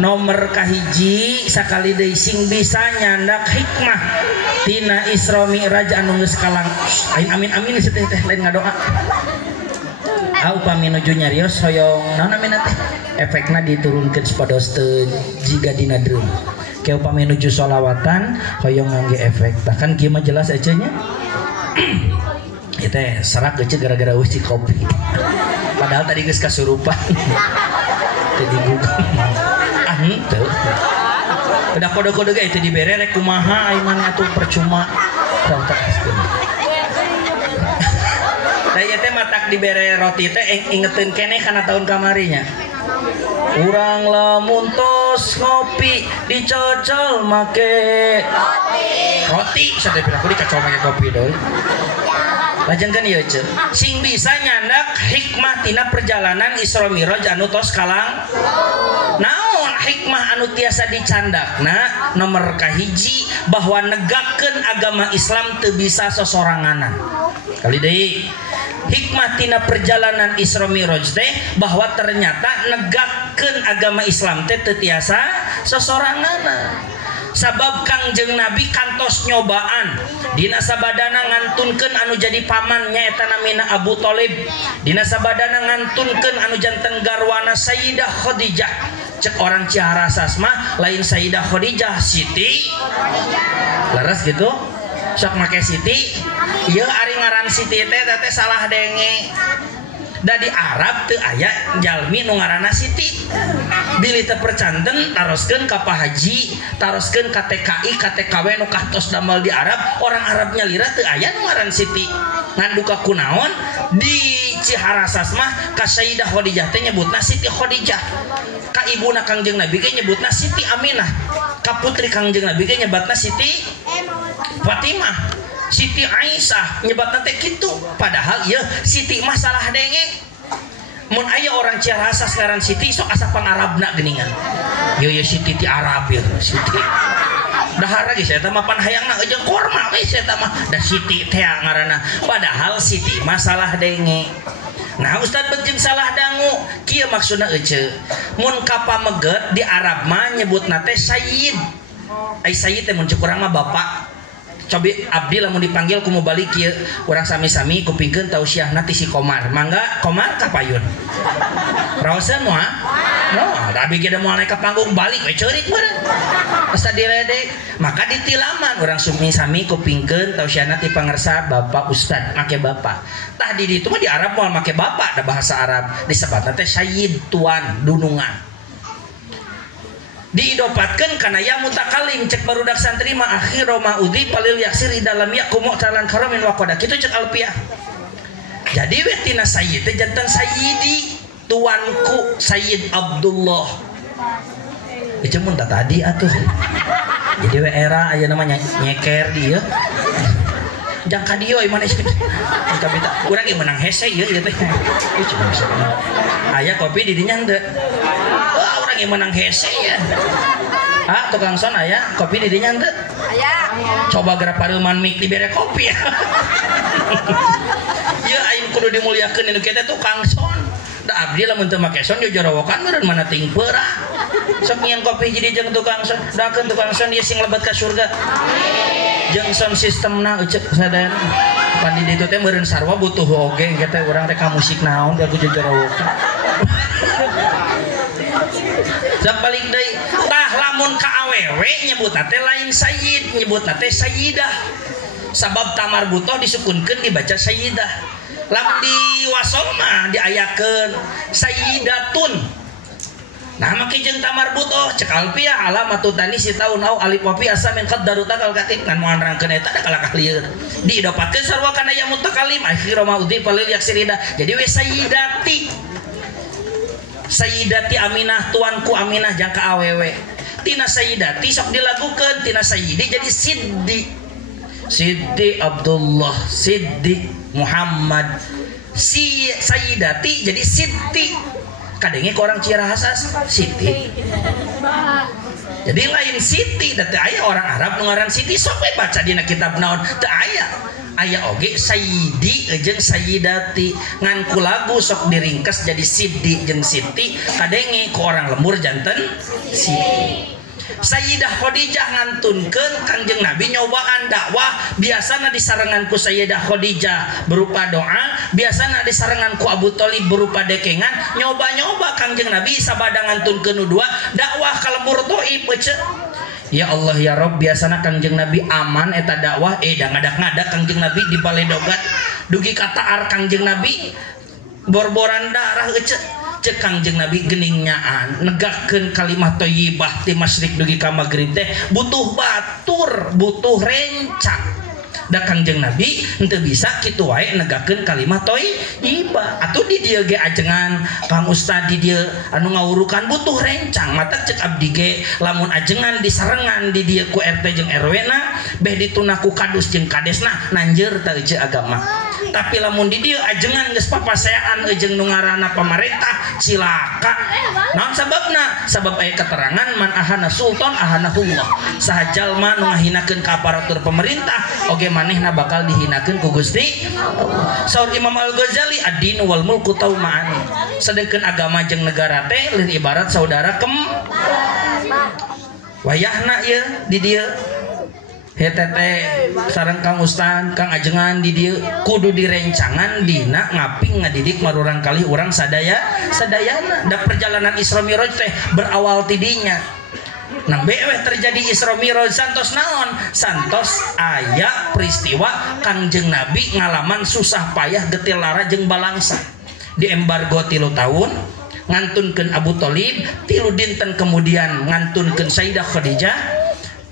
nomor kahiji sakali deui sing bisa nyandak hikmah tina Isra Mi'raj anu geus kalang. Amin amin teh lain ngadoa. Upami nuju nyarios hoyong naon namina teh efekna diturunkeun supados teu jiga dina drum. Ke upami nuju sholawatan hoyong ngangge efek. Bahkan kieu mah jelas aja nya. Teh serak geuceuk gara-gara uci kopi. Padahal tadi geus kasurupan. Teu digugum. Henteu. Udah kode-kode ge teh dibere rek kumaha ai mane atuh percuma. Tontok askeun. Da ieu teh matak dibere roti teh ingeteun keneh kana tahun kamarinya. Urang lamun tos ngopi dicocol make roti. Sadaya pira kudu dicocol make kopi deui. Lajengkeun ieu ceuk. Sing bisa nyandak hikmah tina perjalanan Isra Mi'raj anu tos kalang. Naon hikmah anu tiasa dicandakna? Nomor kahiji bahwa negakeun agama Islam teu bisa sosoranganan. Kali deui hikmah tina perjalanan Isra Mi'raj teh bahwa ternyata negakeun agama Islam teh teu tiasa sosoranganan. Sabab Kangjeng Nabi kantos nyobaan dina sabadana ngantunkeun anu jadi paman nyaeta namina Abu Thalib, dina sabadana ngantunkeun anu janten garwana Sayyidah Khadijah. Cek orang Ciharasas mah lain Sayyidah Khadijah, Siti leres gitu sok make Siti. Ieu ari ngaran Siti teh salah denge. Da di Arab teu aya jalmi nu ngaranna Siti. Bili teu percanten taroskeun ka Pak Haji, taroskeun ka TKI, KTKW nu kahtos damel di Arab, orang Arabnya lira teu aya nu ngaran Siti. Ngan duka kunaon di Ciharasas mah ka Sayyidah Khadijah teh nyebutna Siti Khadijah. Ka ibuna Kangjeng Nabi ge nyebutna Siti Aminah. Ka putri Kangjeng Nabi ge nyebutna Siti Fatimah. Siti Aisyah nyebatna teh kitu. Padahal ieu Siti mah salah denge. Mun aya orang Ciharasas ngaran Siti sok asa pangarabna geuningan. Ieu Siti ti Arab ieu Siti. Dahar geus eta mah pan hayangna jeung korma geus eta mah da Siti teh ngaranna. Padahal Siti mah salah denge. Nah Ustaz beujing salah dangu. Kieu maksudna euceuk. Mun ka pameget di Arab mah nyebutna teh Sayyid. Ai Sayyid teh mun cukurang mah bapak. Cobi abdi lamun dipanggil kumu balik kieu urang sami-sami kupingkeun tausiahna ti si Komar. Mangga Komar ka payun. Raoseun moal? Moal. Da abdi ge da moal naik ka panggung balik we ceurik meureun. Asa diledek. Maka ditilaman urang sami-sami kupingkeun tausiahna ti pangarsa Bapak Ustad make bapak. Tah di ditu mah di Arab moal make bapak da bahasa Arab. Disebutna teh Sayyid tuan dunungan. Diidopatkeun kana ya mutakalim cek barudak santri mah akhiru ma'udhi palil yaksir dalam yakumu talan karamin waqada kitu cek alpiah. Jadi we tina sayyid teh janten sayyidi tuanku Sayyid Abdullah. Ieu mun tadi atuh. Jadi we era aya namanya nyeker dieu. Jang ka dieu mana sih? Kita urang ge menang hese ieu teh. Ieu cuma bisa. Aya kopi di dinya henteu. Orang yang menang hese ya. Tukang son aya kopi di dinya henteu? Aya. Coba geura pareuman mik dibere kopi. Ieu aing kudu dimuliakeun nu kieu teh tukang son. Da abdi lamun teu make son jorowokan meureun mana ting peurah. Sok nyieun kopi jadi jeung tukang son. Dakeun tukang son ieu sing lebet ka surga. Amin. Jeung son sistemna euceuk sadayana. Pan di ditu teh meureun sarua butuh oge engke teh urang rek ka musik naon da kudu jorowokan. Zabalik deui tah lamun ka awewe nyebutna teh lain sayyid nyebutna teh sayyidah. Sabab tamar butoh disukunkeun dibaca sayyidah. Lamun di wasol mah diayakeun sayyidatun. Nah make jeung tamar butoh cek alfiah alamatu tani si taun au alif wa fi asa min qaddaru takal katib ngan moal nerangkeun eta da kalakah lieur. Diidopatkeun sarua kana ya mutakalim akhiru ma udhi palil yaksirida. Jadi we sayyidati. Sayyidati Aminah tuanku Aminah jangka awewe. Tina Sayyidati sok dilagukeun tina Sayyidi jadi Siddi. Siddi Abdullah, Siddi Muhammad. Si Sayyidati jadi Siti. Kadenge ku orang Ciharasas Siti. Jadi lain Siti, da teu aya orang Arab nu ngaran Siti sok we baca dina kitab naon teu aya. aya oge Sayyidi jeung Sayyidati ngan ku lagu sok diringkes jadi Sidi jeung Siti kadenge ku orang lembur janten Siti. Sayyidah Khadijah ngantunkeun Kangjeng Nabi nyobaan dakwah biasana disarengan ku Sayyidah Khadijah berupa doa, biasana disarengan ku Abu Thalib berupa dekengan. Nyoba-nyoba Kangjeng Nabi sabada ngantunkeun nu dua dakwah ka lembur Thaif ceu. Ya Allah ya Rob, biasana Kangjeng Nabi aman eta dakwah da ngadak-ngadak Kangjeng Nabi di balai dogat dugi kataar Kangjeng Nabi borboran darah cek Kangjeng Nabi geningnyaan negakkeun kalimat thayyibah ti masyrik dugi ka magrib teh butuh batur, butuh rencang. Da Kangjeng Nabi henteu bisa kitu wae negakkeun kalimat thayyibah. Atuh di dieu ge ajengan Kang Ustad di dieu anu ngawurukan butuh rencang. Mata cek abdi ge lamun ajengan disarengan di dieu ku RT jeung RW na beh dituna ku kadus jeung kadesna nanjeur teh ceu agama. Tapi lamun di dieu ajengan geus papasean jeung nu ngaranna pamarentah cilaka. Naon sababna? Sabab aya keterangan man ahana sultan ahanahullah. Saha jalma nu ngahinakeun ka aparatur pemerintah oge manehna bakal dihinakeun ku Gusti. Saur Imam Al-Ghazali ad-din wal mulku tauma'an. Sedengkeun agama jeung negara teh leuwih ibarat saudara wayahna ieu di dieu hetete sareng Kang Ustad Kang ajengan di dieu kudu direncangan dina ngaping ngadidik marurang kali urang sadayana da perjalanan Isra Mi'raj teh berawal ti dinya. Nah bewe terjadi Isra Mi'raj santos naon? Santos aya peristiwa Kangjeng Nabi ngalaman susah payah getih lara jeung balangsa di embargo 3 tahun ngantunkeun Abu Thalib 3 dinten kemudian ngantunkeun Sayyidah Khadijah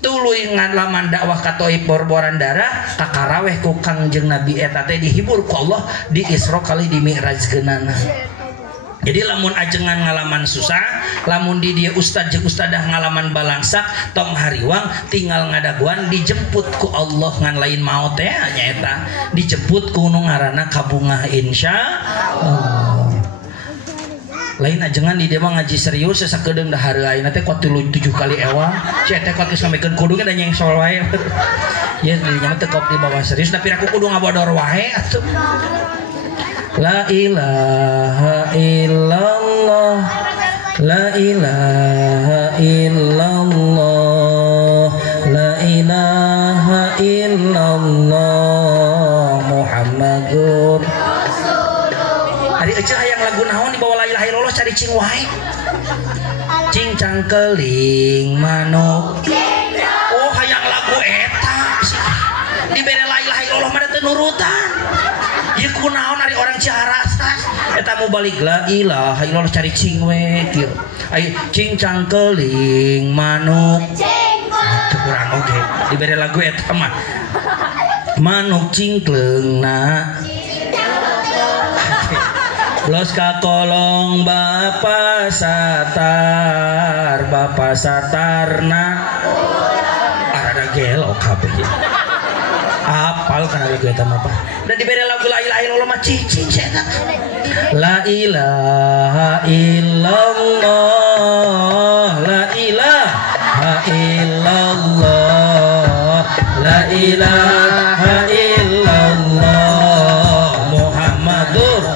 tuluy ngalaman dakwah ka Thaif borboran darah kakaraweh ku Kangjeng Nabi eta teh dihibur ku Allah di Isra kali di Mi'rajkeunana. Jadi lamun ajengan ngalaman susah, lamun di dia ustad jeung ustadah ngalaman balangsak tong hariwang tinggal ngadaguan dijemput ku Allah ngan lain maot teh nya eta dijemput ku nu ngaranna kabungah insyaallah. Lain ajengan di dia mah ngaji serius sakedeung da hareuaina teh kuat 7 kali ewa si eta kuat geus ngamekeun kudu ge da nyengsol wae ya di nya teh kop di bawah serius tapi aku kudu ngabodor wae atuh. La ilaha illallah la ilaha illallah la ilaha illallah Muhammadur Ari eceh hayang lagu naon dibawa la ilaha illallah cari cing wae. Cing cangkeling manuk. Oh hayang lagu eta sih. Dibere la ilaha illallah mah teu nurutan. Ieu kunaon ari orang Ciharasas eta mau balik la ilaha illallah cari cing we kieu. Ai cing cangkeling manuk. Teu kurang oge. Dibere lagu eta mah. Manuk cingkleungna los ka kolong Bapak satarna ada gelo kabeh apal kana lagu eta mah Pak da dibere lagu la ilaha illallah mah cicing cenah la ilaha illallah la ilaha illallah la ilaha illallah Muhammadur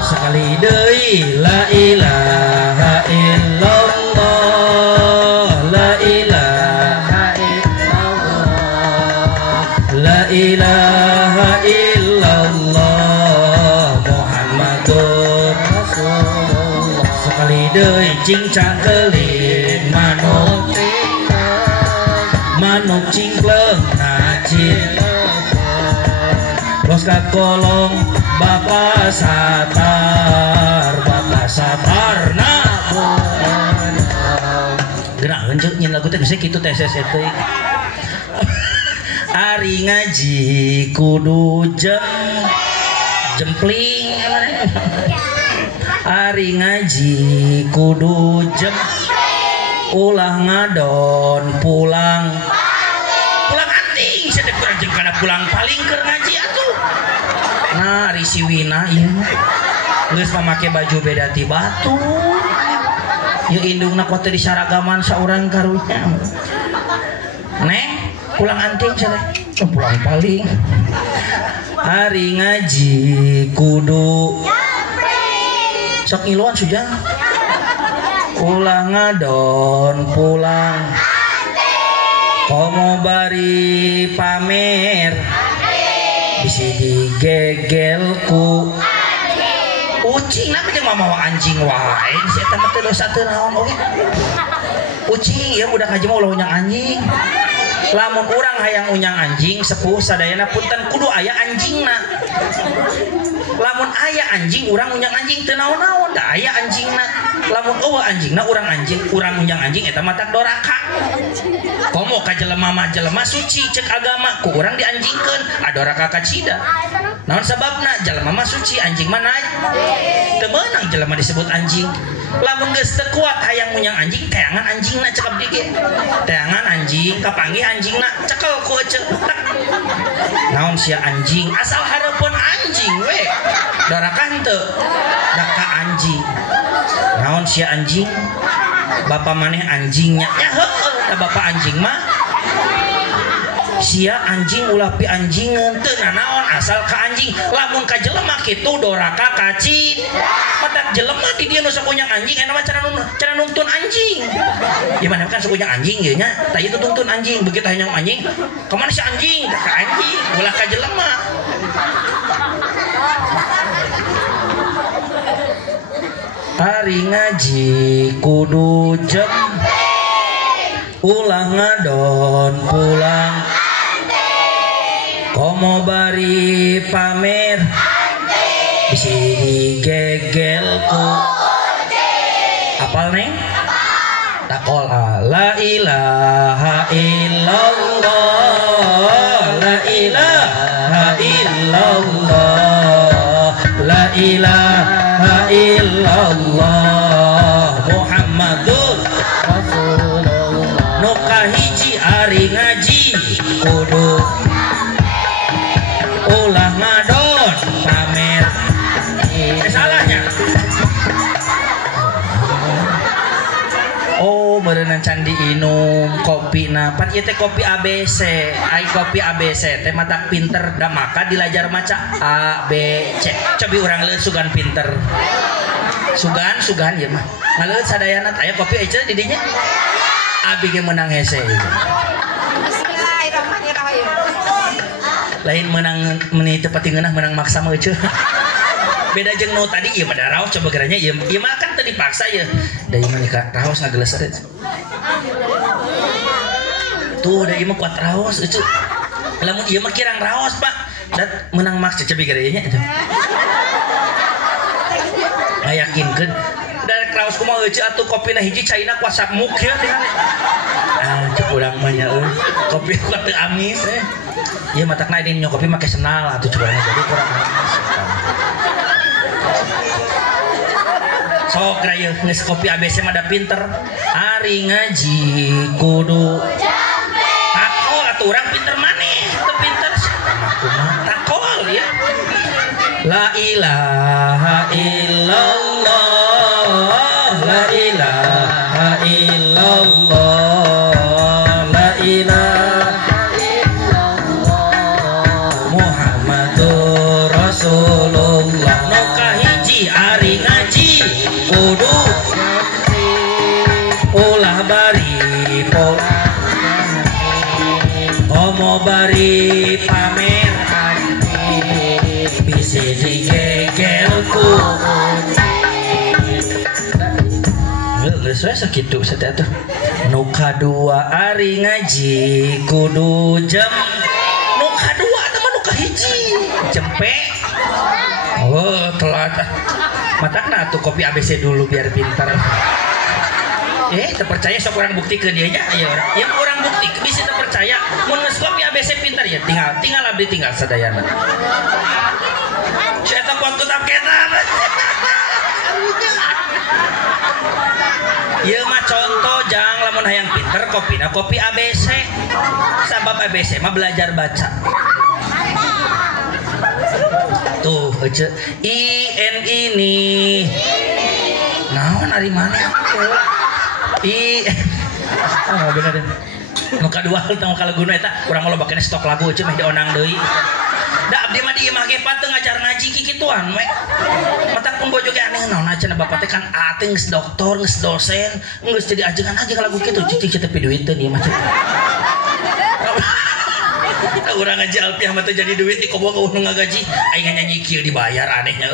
sekali deui la ilaha illallah la ilaha illallah la ilaha illallah Muhammadur Rasulullah sekali deui cing cangkeling manuk cingkleung nacin los ka kolong Bapak satarna gerak heunceu nyin lagu teh geus kitu teh sese teh ari ngaji kudu jempling ari ngaji kudu ulah ngadon pulang anting sedek kurang jeung kana pulang paling keur ngaji atuh. Nah, risiwina ieu geus pamake baju beda ti batu. Ieu indungna kuat disaragaman saurang karunya. Neng, pulang anting cenah. pulang paling hari ngaji kudu sok iluan sudah ulah ngadon pulang komo bari pamer bisi digegelku ucing nak jeung mamawa anjing wae si eta mah teu dosa teu naon oge ucing ya budak haji mah ulah unyang anjing lamun urang hayang unyang anjing sepuh sadayana punten kudu aya anjingna lamun aya anjing urang unyang anjing teu naon-naon da aya anjingna lamun eueuh anjingna urang unyang anjing eta mah tak doraka komo ka jelema mah jelema suci cek agama ku urang dianjingkeun adoraka ka cida naon sababna jelema mah suci anjing mah naik teu meunang jelema disebut anjing lamun geus teu kuat hayang unyang anjing teangan anjingna cekap di ge teangan anjing kapanggih anjingna cekel ku eceuk naon sia anjing asal hareupeun anjing we doraka henteu daka anjing naon sia anjing bapa maneh anjingnya ya heueuh da bapa anjing mah sia anjing ulah pi anjingeun teu naon asal ka anjing lamun ka jelema kitu doraka kacid matak jelema di dieu nu sok unyang anjing eta mah cara nuntun anjing gimana kan sok unyang anjing ieu nya tah ieu tuntun anjing begitu hanyang anjing ka mana si anjing da ka anjing ulah ka jelema hari ngaji kudu jam ulah ngadon pulang komo bari pamer bisi digegelku apal neng takol la ilaha illallah la ilaha illallah la ilaha illallah Muhammadur Rasulullah nu kahiji ari ngaji kudu ulah ngadon pamer salahnya oh berenang candi inum kopi napan ieu teh kopi ABC ai kopi ABC teh mata pinter da maka dilajar maca A B C cobi urang leuh sugan pinter sugan ieu mah ngaleut sadayana aya kopi aja di dinya abi ge menang hese lain menang meni tepat ngeunah menang maksa mah eueuh beda jeung nu tadi ieu mah da raos coba geranya ieu mah kan teu dipaksa ieu da ieu mah ka raos ngageles teh tuh da ieu mah kuat raos eueuh lamun ieu mah kirang raos Pak da menang maksa coba geranya ngayakinkeun da raos kumaha eueuh atuh kopina hiji caina kuasa muk kieu tinggal cek urang mah nya kopi kuat teu amis ieu matakna ini nyokopi make senal atuh coba jadi kurang amis sok raya geus kopi ABC mah da pinter hari ngaji kudu takol atuh urang pinter maneh teu pinter takol ya la ilaha illallah la ilaha illallah la ilaha illallah Muhammadur Rasulullah nu kahiji ari ngaji kudu ulah bari omo bari pamer bisi digegelku geus we sakitu satea tuh nu kadua ari ngaji kudu jam nu kadua teh mah nu kahiji cepek oh telat matakna tuh kopi ABC dulu biar pintar terpercaya sok orang bukti ke dia nya ya orang bukti bisa terpercaya mun geus kopi ABC pintar ya tinggal abdi tinggal sadayana saya tak kuat tutap ketan ieu mah contoh jang lamun hayang pinter kopina kopi ABC sabab ABC mah belajar baca tuh IN ini naon ari mana I oh bener deh Nu kadua tong kalaguna eta urang mah lobakena stok lagu ceu meh dionang deui. Da abdi mah dieu mah ge pateu ngajar ngaji kikituan we. Matak pun bojo ge aneh naon acan bapak teh kan ate geus doktor, geus dosen, geus jadi ajengan aja ka lagu kitu cicing tapi duit teh ieu mah. Urang ngaji alpiah mah teh jadi duit dikobong nu ngagaji aing nyanyi kieu dibayar anehnya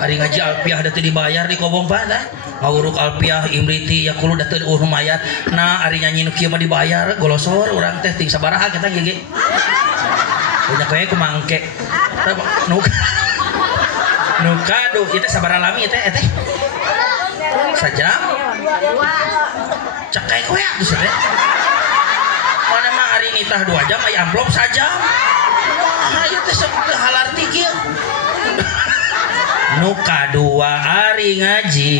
Ari ngaji alpiah da teu dibayar di kobong pa tah. Ngawuruk alpiah imriti ya kulo da teu mayat. Nah ari nyanyi nu kieu mah dibayar golosor urang teh ting sabaraha kita gege. Banyak we ku mangke. Nu kado ieu teh sabaraha lami teh sajam. Cek kae koe atuh teh. Mana mah hari nitah 2 jam aya amplop sajam. Nah ieu teh sok teu halarti kieu. Nu kadua ari ngaji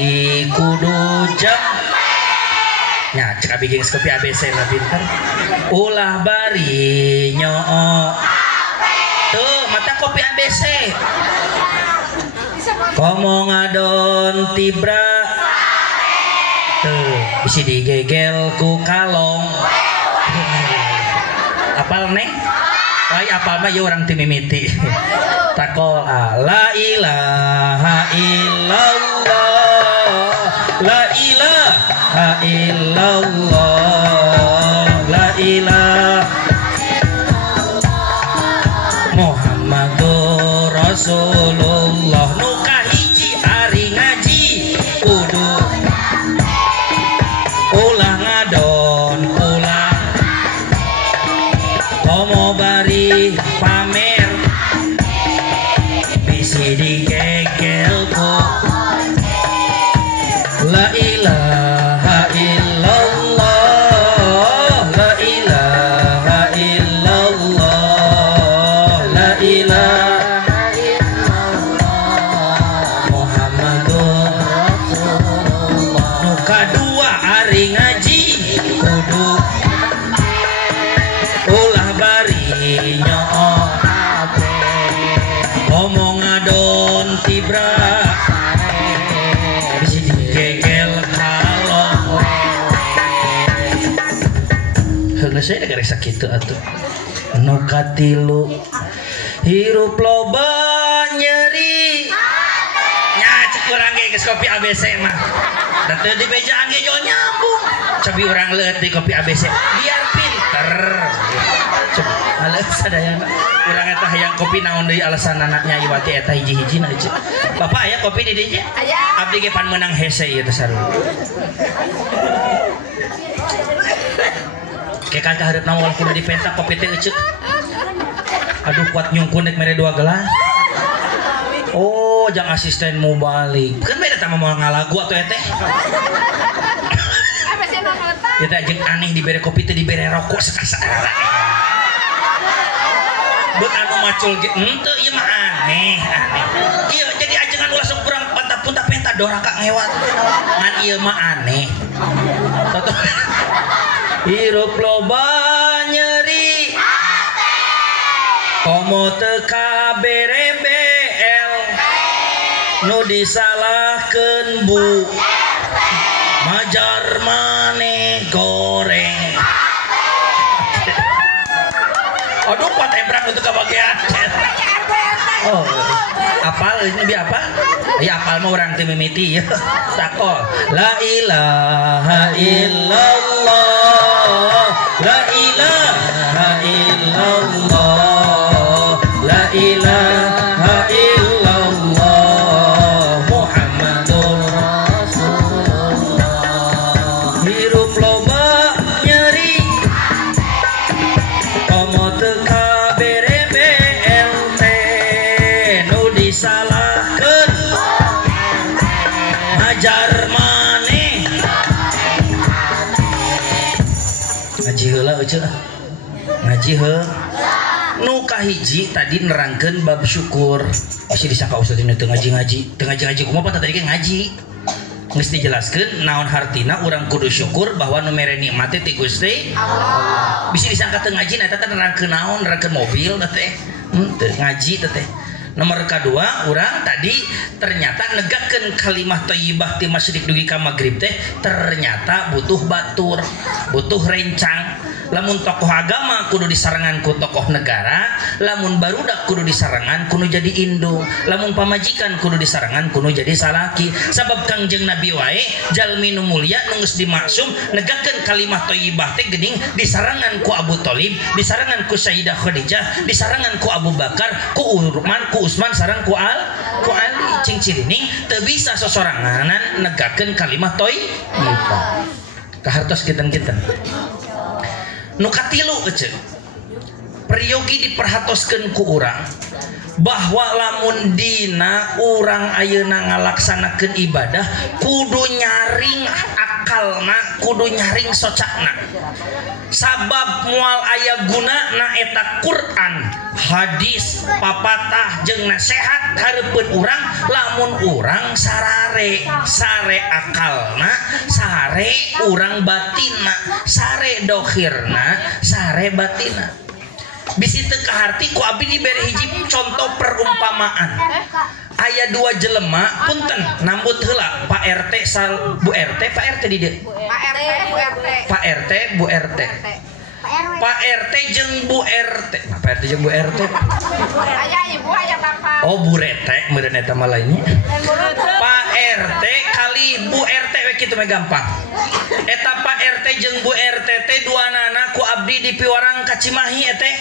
kudu jam nya cek abi geus kopi ABC mah pinter ulah bari nyoo tuh mata kopi ABC komo ngadon tibra tuh bisi digegel ku kalong apal neng ai apal mah ieu urang teu mimiti takol la ilaha illallah la ilaha illallah la ilaha Muhammadur Rasulullah nu kahiji ari ngaji kudu ulah ngadon ulah komo bari pamer bisi digegelku la ilaha illallah la ilaha illallah la ilaha illallah Muhammadur Rasulullah nu kadua ari ngaji kudu ulah bari nyoo ngomong ngadon tibra bisi digegel kalong heula saya negara sakitu atuh nu katilu hirup loba nyeri nya cek urang ge geus kopi ABC mah da teu di bejaan ge jo nyambung cobi urang leuet di kopi ABC biar pinter coba aleus sadayana urang eta hayang kopi naon deui alasan anaknya iwati eta hiji-hiji na ceu bapak aya kopi di dieu aya abdi ge pan meunang hese ieu teh sarua kekan kaharep na wal kudu dipentak kopi teh euceuk aduh kuat nyungkun nek mere 2 gelas oh jang asisten mau balik kan beda tama mau ngalagu atuh teh ya teh jeung aneh dibere kopi teh dibere rokok sakasara buat anu macul ge henteu ieu mah aneh ieu jadi ajengan ulah sok kurang pantap-puntap penta doraka ngewat ngan ieu mah aneh toto hirup loba nyeri komo teu kaberebel nu disalahkeun bu majar maneh goreng aduh kuat embrang untuk kebagian oh apal ini bi apa ya apal mah urang teu mimiti ya takol la ilaha illallah la ilaha illallah la ilaha illallah Muhammadur Rasulullah hirup loba nyeri komo teu kaberebel teh nu disalahkeun ajar maneh ngaji heula euceuk ngaji heula nu kahiji tadi nerangkeun bab syukur masih disangka ustaz ini teu ngaji kumaha tadi ge ngaji geus dijelaskeun naon hartina urang kudu syukur bahwa nu mere nikmat teh ti Gusti Allah bisa disangka teu ngaji eta teh nerangkeun naon nerangkeun mobil teh teu ngaji teh nomor kedua urang tadi ternyata negakeun kalimah thayyibah ti masyrik dugi ka magrib teh ternyata butuh batur butuh rencang lamun tokoh agama kudu disarangan ku tokoh negara, lamun barudak kudu disarangan kudu jadi indung, lamun pamajikan kudu disarangan kudu jadi salaki. Sabab Kangjeng Nabi wae jalmi nu mulia nu geus dimaksum negakeun kalimat thayyibah teh geuning disarangan ku Abu Thalib, disarangan ku Sayyidah Khadijah, disarangan ku Abu Bakar, ku Utsman, ku Utsman sareng ku Ali. Cing cirining teu bisa sosoranganan negakeun kalimat thayyibah. Kahartos kinten-kinten. Nu katilu ece priyogi diperhatoskeun ku urang bahwa lamun dina urang ayeuna ngalaksanakeun ibadah kudu nyaring akalna, kudu nyaring socakna. Sabab moal aya gunana eta Quran, hadis, papatah jeung nasihat hareupeun urang lamun urang sarare akalna, sare urang batinna, sare dohirna, sare batinna. Bisi teu kaharti ku abdi dibere hiji contoh perumpamaan. Aya dua jelema punten nambut heula Pak RT Bu RT, Pak RT di dieu. Pak RT Bu RT. Pak RT jeung Bu RT. Nah, Pak RT jeung Bu RT. Aya ibu aya bapak. Oh Bu RT meureun eta mah lainnya. Pak RT kali Bu RT we kitu mah gampang. Eta Pak RT jeung Bu RT teh duanana ku abdi di Piwarang ka Cimahi teh.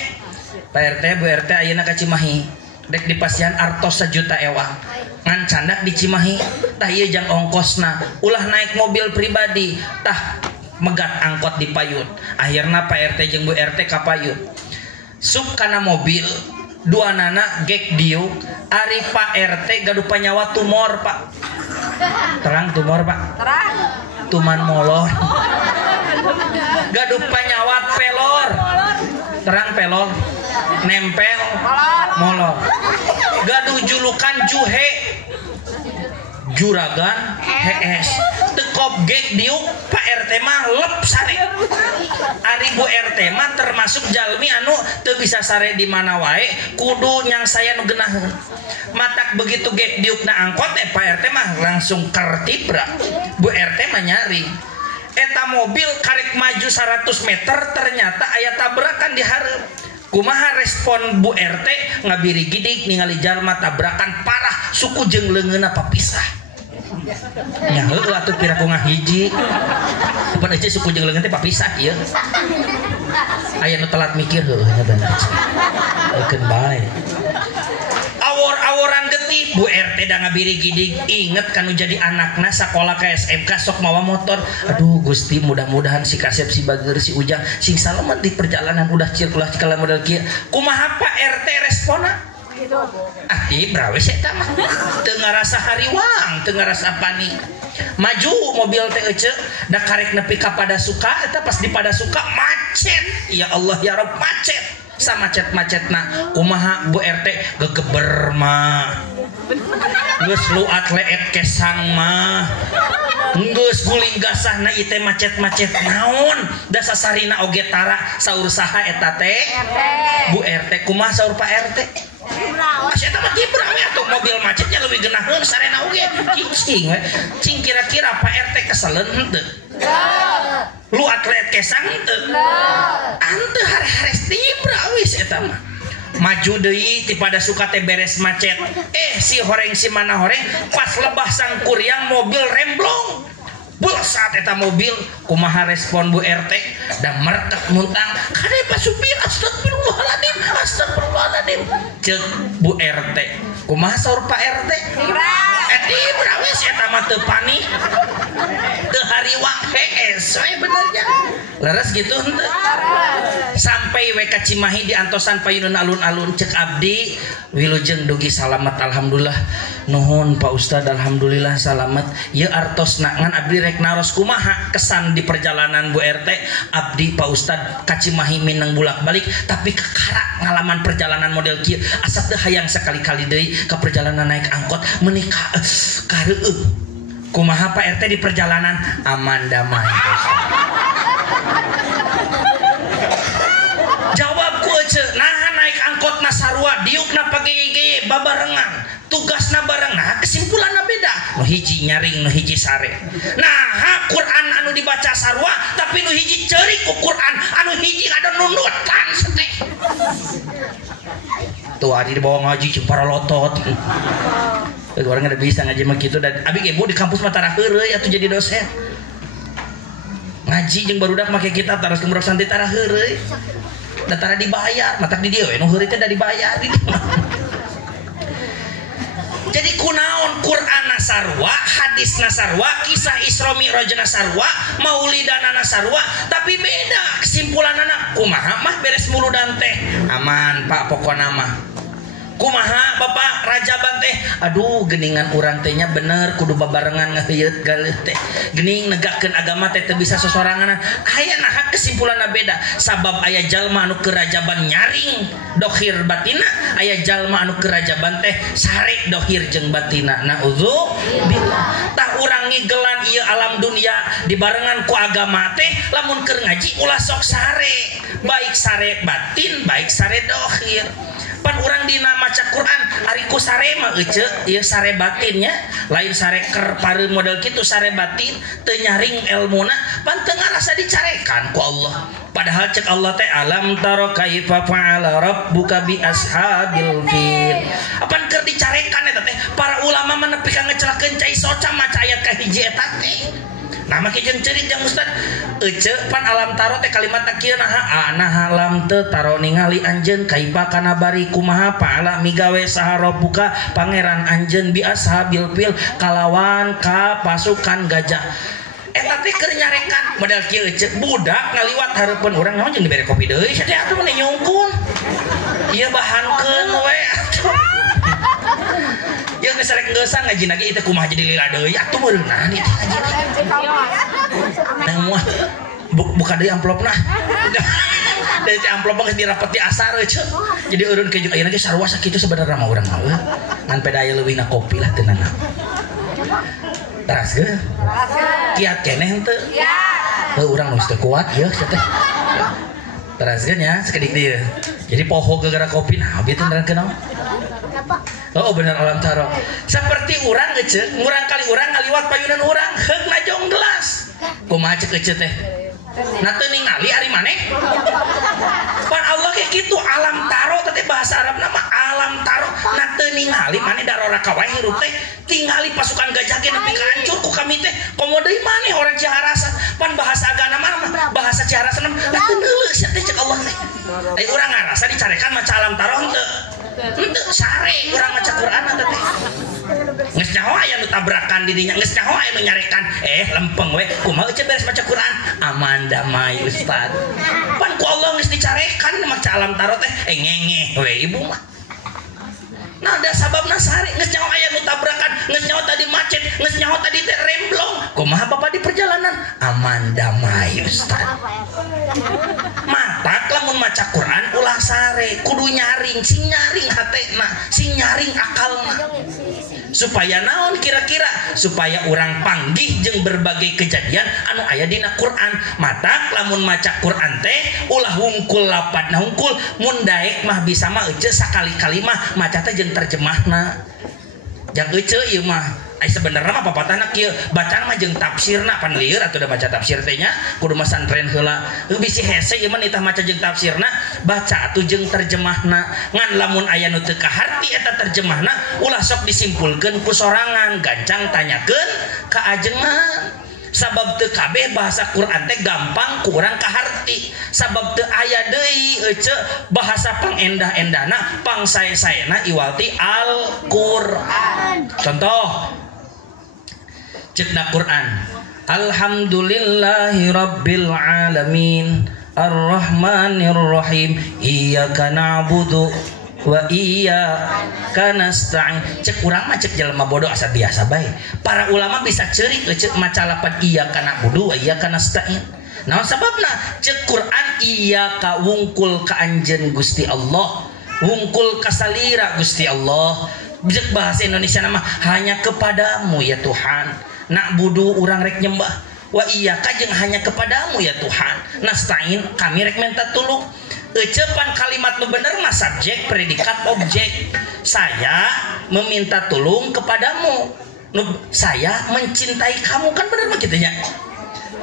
Pak RT Bu RT ayeuna ka Cimahi. Dek di pasian artos 1 juta ewang. Ngan candak di Cimahi. Tah ieu jang ongkosna. Ulah naik mobil pribadi. Tah megat angkot di payun. Akhirna Pak RT jeung Bu RT ka payun. Sup kana mobil duanana gek diuk ari Pak RT gaduh panyawa tumor Pak. Terang tumor Pak. Terang. Tuman molor. Gaduh panyawa pelor. Terang pelor. Nempel molor. Gaduh julukan juhe. Juragan HS. Tekop gek diuk Pak RT mah lep sare. Ari Bu RT mah termasuk jalmi anu teu bisa sare di mana wae, kudu nyang saya nu geunaheun. Matak begitu gek diukna angkot Pak RT mah langsung kertibra. Bu RT mah nyari. Eta mobil karek maju 100 meter ternyata aya tabrakan di hareup. Kumaha respon Bu RT ngabiri gidik ningali jalma tabrakan parah suku jeung leungeunna papisah. Nya heueuh atuh pira ku ngahiji. Pan ece suku jeung leungeun teh papisah ieu. Aya nu telat mikir heueuh nya bener. Eukeun bae. Awor-aworan getih Bu RT da ngabiri gidig inget kanu jadi anakna sakola ka SMK sok mawa motor. Aduh Gusti mudah-mudahan si Kasep si Bageur si Ujang sing salamet di perjalanan udah cieu ulah kala model kieu. Kumaha Pak RT responna? Ieu brawe eta mah. Teu ngarasa hariwang, teu ngarasa panik. Maju mobil teh ece da karek nepi ka Padasuka eta pas di Padasuka macet. Ya Allah ya Rabb macet. Samacet-macetna kumaha Bu RT gegeber mah geus luat leet kesang mah geus guling gasahna ieu teh macet-macet naon da sasarina oge tara saur saha eta teh Bu RT kumaha saur Pak RT eta mah tibra we atuh mobil macetnya leuwih geunaheun sarena oge cicing we cing kira-kira Pak RT keselen henteu lu atlet kesang teu anteu hares tibra wis eta mah maju deui ti Padasuka teh beres macet si horeng si mana horeng pas lebah sang kuryang mobil remblong bulsat eta mobil kumaha respon Bu RT da mertek muntang kade Pak supir astagfirullahaladzim ceuk Bu RT kumaha saur Pak RT tibra wis eta mah teu panik teu hariwang HS we benernya leres gitu henteu sampai we ka Cimahi di antosan payunan alun-alun cek abdi wilujeng dugi salamet alhamdulillah nuhun Pak Ustad alhamdulillah salamet ieu artosna ngan abdi rek naros kumaha kesan di perjalanan Bu RT abdi Pak Ustad ka Cimahi mineng bulak-balik tapi kakara ngalaman perjalanan model kieu asa teu hayang sekali-kali deui ka perjalanan naik angkot menikah kareueuh kumaha Pak RT di perjalanan aman damai jawabku ece nah naik angkot na sarua diukna pagege babarengan tugasna bareng nah kesimpulanna beda nu hiji nyaring nu hiji sare nah Quran anu dibaca baca sarua tapi nu hiji ceurik ku Quran anu hiji ada nunutan seteh tuh hari dibawa ngaji jeung para lotot orang ada bisa ngaji mah kitu dan abi ibu di kampus mah tara heureuy atuh jadi dosen ngaji jeung barudak make kitab taras kemurak santri tara heureuy da tara dibayar matak di dieu we nu heureuy teh da dibayar jadi kunaon Quran nasarwa, hadis nasarwa, kisah Isra Mi'raj nasarwa, maulidana nasarwa, tapi beda kesimpulan anak kumaha mah beres muludan teh aman Pak pokona mah kumaha Bapak Rajaban teh aduh geningan urang teh nya bener kudu babarengan ngaheuyeut galih teh gening negakeun agama teh teu bisa sosorangan aya naha kesimpulanna beda sabab aya jalma anu kerajaban nyaring dohir batina aya jalma anu kerajaban teh sare dohir jeung batina naudzubillah tah urang ngigelan ieu alam dunia dibarengan ku agama teh lamun keur ngaji ulah sok sare baik sare batin baik sare dohir pan urang dina maca Quran ari ku sare mah euceuk ieu sare batinnya lain sare ker pareun model kitu sare batin teu nyaring elmuna pan teu ngarasa dicarekan ku Allah padahal cek Allah teh alam taro kaifa fa'ala rabbuka bi ashabil fil apan keur dicarekan eta teh para ulama mah nepi ka ngecelakeun cai soca maca ayat ka hiji eta teh nah make jeung cerit jeung ustad euceuk pan alam taro teh kalimat kieu naha nah alam teu taro ningali anjeun kaifa kana bari kumaha paala migawe saha rabbuka pangeran anjeun bi ashabil fil kalawan ka pasukan gajah eta teh keur nyarekan model kieu euceuk budak ngaliwat hareupeun urang naon jeung dibere kopi deui teh atuh mah nyungkun ieu bahankeun we ya geus rek ngeusan ngaji lagi itu kumaha jadi lila deui atuh meureunna ieu ngaji nang moal buka deui amplopna dari amplop geus dirapeti asar euy jadi eureun ke ayeuna ge sarua sakitu sebenarnya mah urang mah ngan peda aya leuwihna kopi lah teu naon teras ge kiat keneh henteu ya heuh urang geus teu kuat ieu teh teras ge nya sakedik dieu jadi poho gara-gara kopi nah abi teh nerangkeun naon oh bener alam taro seperti urang euceuk ngurang kali urang ngaliwat payunan urang heuk najong gelas kumaha ceuk euceuk teh na teu ningali ari maneh pan Allah kayak gitu alam taro teh bahasa Arabna mah alam taro na teu ningali maneh darora ka wae hirup teh tingali pasukan gajah ge nepi ka hancur ku kami teh komo deui maneh orang Ciharasa pan bahasa agama mah bahasa Ciharasa mah teu neuleuh sia teh ceuk Allah teh ai urang ngarasa dicarekan maca alam taro henteu henteu sare urang maca Quran eta teh geus nyaho aya nu tabrakan di dinya geus nyaho aya nu nyarekan lempeng we kumaha euceuk beres maca Quran aman damai ustad pan ku Allah geus dicarekan maca alam taro teh ngenge we ibu mah nah ada sababna sare geus nyaho aya nu tabrakan geus nyaho tadi macet geus nyaho tadi teh remblong kumaha bapak di perjalanan aman damai ustad matak lamun maca Quran ulah sare kudu nyaring sing nyaring hatena sing nyaring akalna supaya naon kira-kira supaya urang panggih jeung berbagai kejadian anu aya dina Quran matak lamun maca Quran teh ulah hungkul lapadna hungkul mun daek mah bisa mah euceuk sakali-kali mah maca teh jeung terjemahna jang euceuk ieu mah ai sebenarnya mah papatana kieu bacaan mah jeung tafsirna pan lieur atuh da maca tafsir teh nya kudu masantren heula bisi hese ieu mah nitah maca jeung tafsirna baca atuh jeung terjemahna ngan lamun aya nu teu kaharti eta terjemahna ulah sok disimpulkeun ku sorangan gancang tanyakeun ka ajengan sabab teu kabeh bahasa Quran teh gampang ku urang kaharti sabab teu aya deui euceuk bahasa pangendah-endahna pangsae-saena iwalti Al-Qur'an contoh cekna Quran alhamdulillahi rabbil alamin arrahmanir rahim iyyaka na'budu wa iyyaka nasta'in cek urang mah cek jelema bodoh asa biasa bae para ulama bisa ceurik cek maca lapan iyyaka na'budu wa iyyaka nasta'in naon sababna cek Quran iyyaka wungkul ka anjeun Gusti Allah wungkul ka salira Gusti Allah cek bahasa Indonesia nama hanya kepadamu ya Tuhan nak budu urang rek nyembah wa iyyaka jeung hanya kepadamu ya Tuhan nasta'in kami rek minta tulung ucapan kalimat nu bener mah subjek predikat objek saya meminta tulung kepadamu saya mencintai kamu kan bener mah kitu nya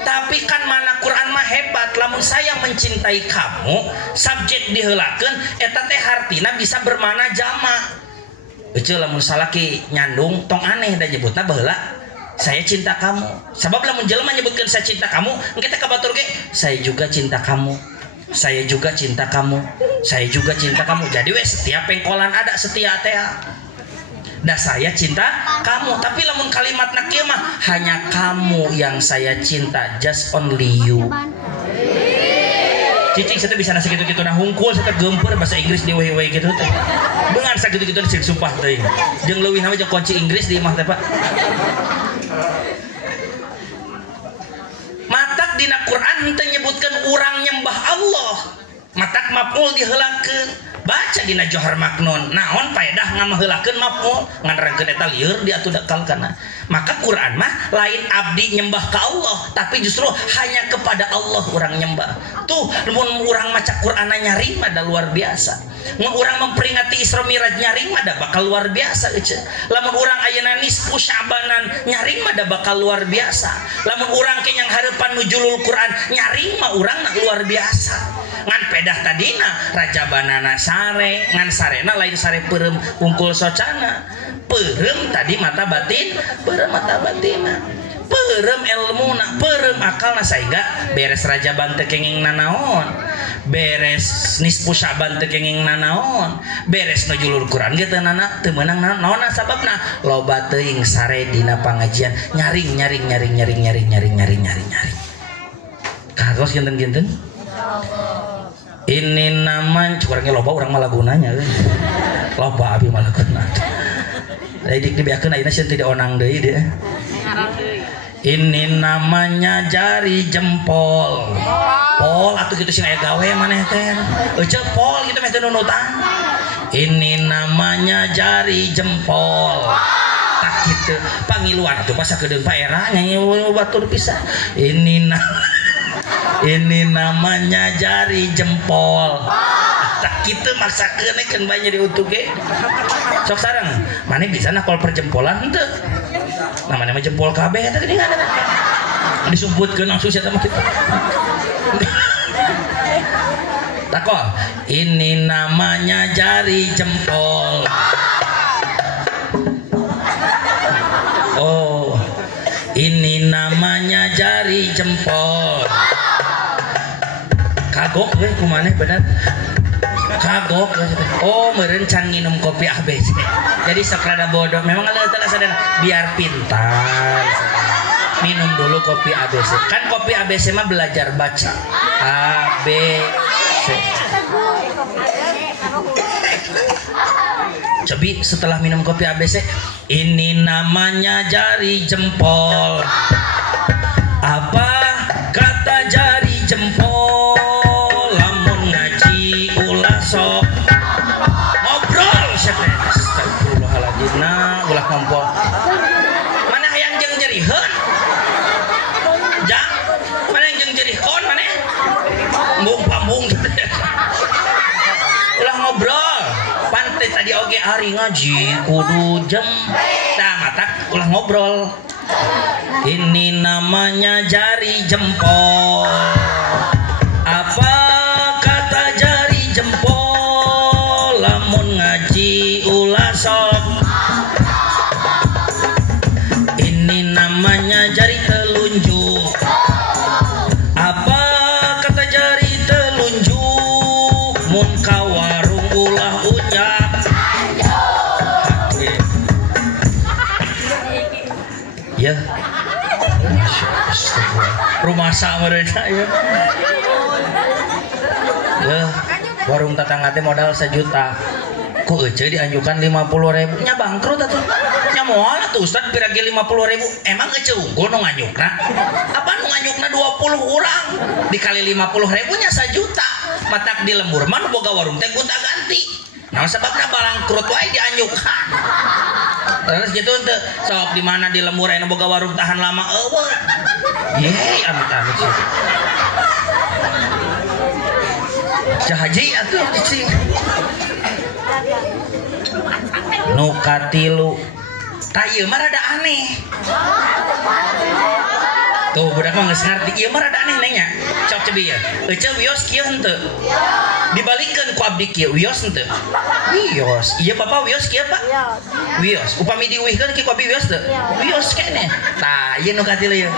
Tapi kan mana Quran mah hebat, lamun saya mencintai kamu subjek diheulakeun eta teh hartina bisa bermana jama. Ece lamun salaki nyandung tong aneh dan nyebutna baheula saya cinta kamu. Sabab lamun jelema nyebutkeun saya cinta kamu, engke teh kabatur ge saya juga cinta kamu. Saya juga cinta kamu. Saya juga cinta kamu. Jadi we setiap pengkolan ada setia teh. Nah saya cinta kamu, tapi lamun kalimat kieu mah hanya kamu yang saya cinta, just only you. Cicing saya bisa nasi gitu-gitu nah hungkul saya gempur bahasa Inggris di wewe gitu teh. Beungan sakitu-kitu cek sumpah teh. Jeung leuwih nama jeung kunci Inggris di imah teh Pak. Matak dina Quran henteu nyebutkeun urang nyembah Allah. Matak maf'ul diheulakeun. Baca dina Johar Maknun naon paedah ngamaheulakeun maf'ul nganrangkeun eta lieur diatudakalkanna. Maka Quran mah lain abdi nyembah ka Allah, tapi justru hanya kepada Allah urang nyembah. Tuh mun urang maca Qur'ana nyaring mah da luar biasa. Mun urang memperingati Isra Miraj nyaring mah da bakal luar biasa euceun. Lamun urang ayeuna nisfu Sya'banan nyaring mah da bakal luar biasa. Lamun urang ke yang hareupan nujulul Quran nyaring mah urangna luar biasa. Ngan pedah tadina rajabanana sare ngan sarena lain sare peureum ungkul socana peureum tadi mata batin peureum mata batina peureum ilmuna peureum akalna saengga beres rajaban teu kenging nanaon beres nisfu Sya'ban teu kenging nanaon beres nujulul Quran ge teu nana teu meunang naonna sababna loba teuing sare dina pangajian nyaring karos genten-genten. Ini namanya curangnya loba orang malagunanya loba abi malaguna dik dibiakeun ayeuna sieun tidak onang deui dia. Ini namanya jari jempol pol atuh kitu sing aya gawe maneh teh euceuk pol kitu meh teu nunutan. Ini namanya jari jempol tak kitu pangiluan atuh pasakedeun Pak Era nyanyi batur pisan. Ini namanya jari jempol. Tak gitu maksakeun keun bae jadi utuh ge. Sok sareng, maneh bisa na kol perjempolan henteu. Namanya mah jempol kabeh eta geuningan eta. Disumputkeun langsung sia teh mah kitu. Takol, ini namanya jari jempol. Oh, ini namanya jari jempol. Kagok we kumaneh bener kagok. Oh meureun can nginum kopi ABC jadi sok rada bodoh memang teu sadar biar pintar minum dulu kopi ABC kan kopi ABC mah belajar baca A B C. Cobi setelah minum kopi ABC ini namanya jari jempol. Apa kata jari jempol? Sok ngobrol siapa astagfirullahaladzim nah ulah ngompol mana hayang jeung jerihun jang mana yang jeung jerihun mana embung pambung ulah ngobrol pantai tadi oge hari ngaji kudu jam dah matak ulah ngobrol. Ini namanya jari jempol. Apa sok. Ini namanya jari telunjuk. Apa kata jari telunjuk? Mun ka warung ulah ujak. Ya. Rumah mereka ya. Ya, warung tetangga teh modal 1 juta. Ku ece dianjukan 50.000 nya bangkrut atuh nya moal atuh Ustad piragi 50.000 emang ece unggul nu nganyukna apa nu nganyukna 20 urang dikali 50.000 nya 1 juta matak di lembur mah boga warung teh gonta ganti naon sababna bangkrut wae dianjukan terus gitu teh sok di mana di lembur aya boga warung tahan lama eueuh ye amit-amit sih Haji atuh cicing nu katilu tah ieu mah rada aneh Tuh budak mah geus ngarti. Ieu mah rada aneh nanya. Cok cebi ya. Ece wios kieu henteu. Dibalikeun ku abdi kieu wios henteu. Wios. Iya Bapak wios kieu Pak? Wios. Upami diuihkeun ki ku abdi wios teu? Wios keneh. Tah ieu nu katilu ieu.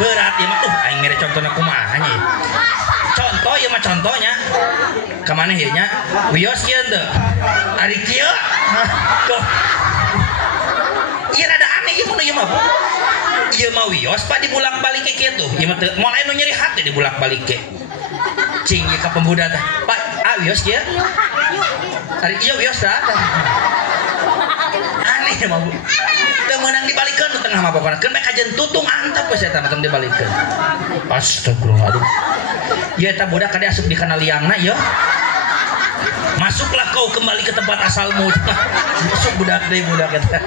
Berat ieu mah aing mere contona kumaha nya. Contoh ieu mah contohnya. Ka maneh ieu nya? Wios kieu henteu. Ari kieu. Tuh. Ieu rada aneh ieu mah. Ieu mah wios Pak dibulak-balik kieu tuh. Ieu mah teu moal anu nyeri hati dibulak-balik ke. Cing ieu ka pemuda teh. Pak, wios kieu? Ari ieu wios tah. Aneh mah. Teu meunang dibalikeun nu tengah mah pokona. Keun bae kajen tutung antep we eta mah teu dibalikeun. Astagfirullahaladzim. Ieu eta budak kade asup di kana liangna ieu. Masuklah kau kembali ke tempat asalmu. Masuk budak deui budak eta.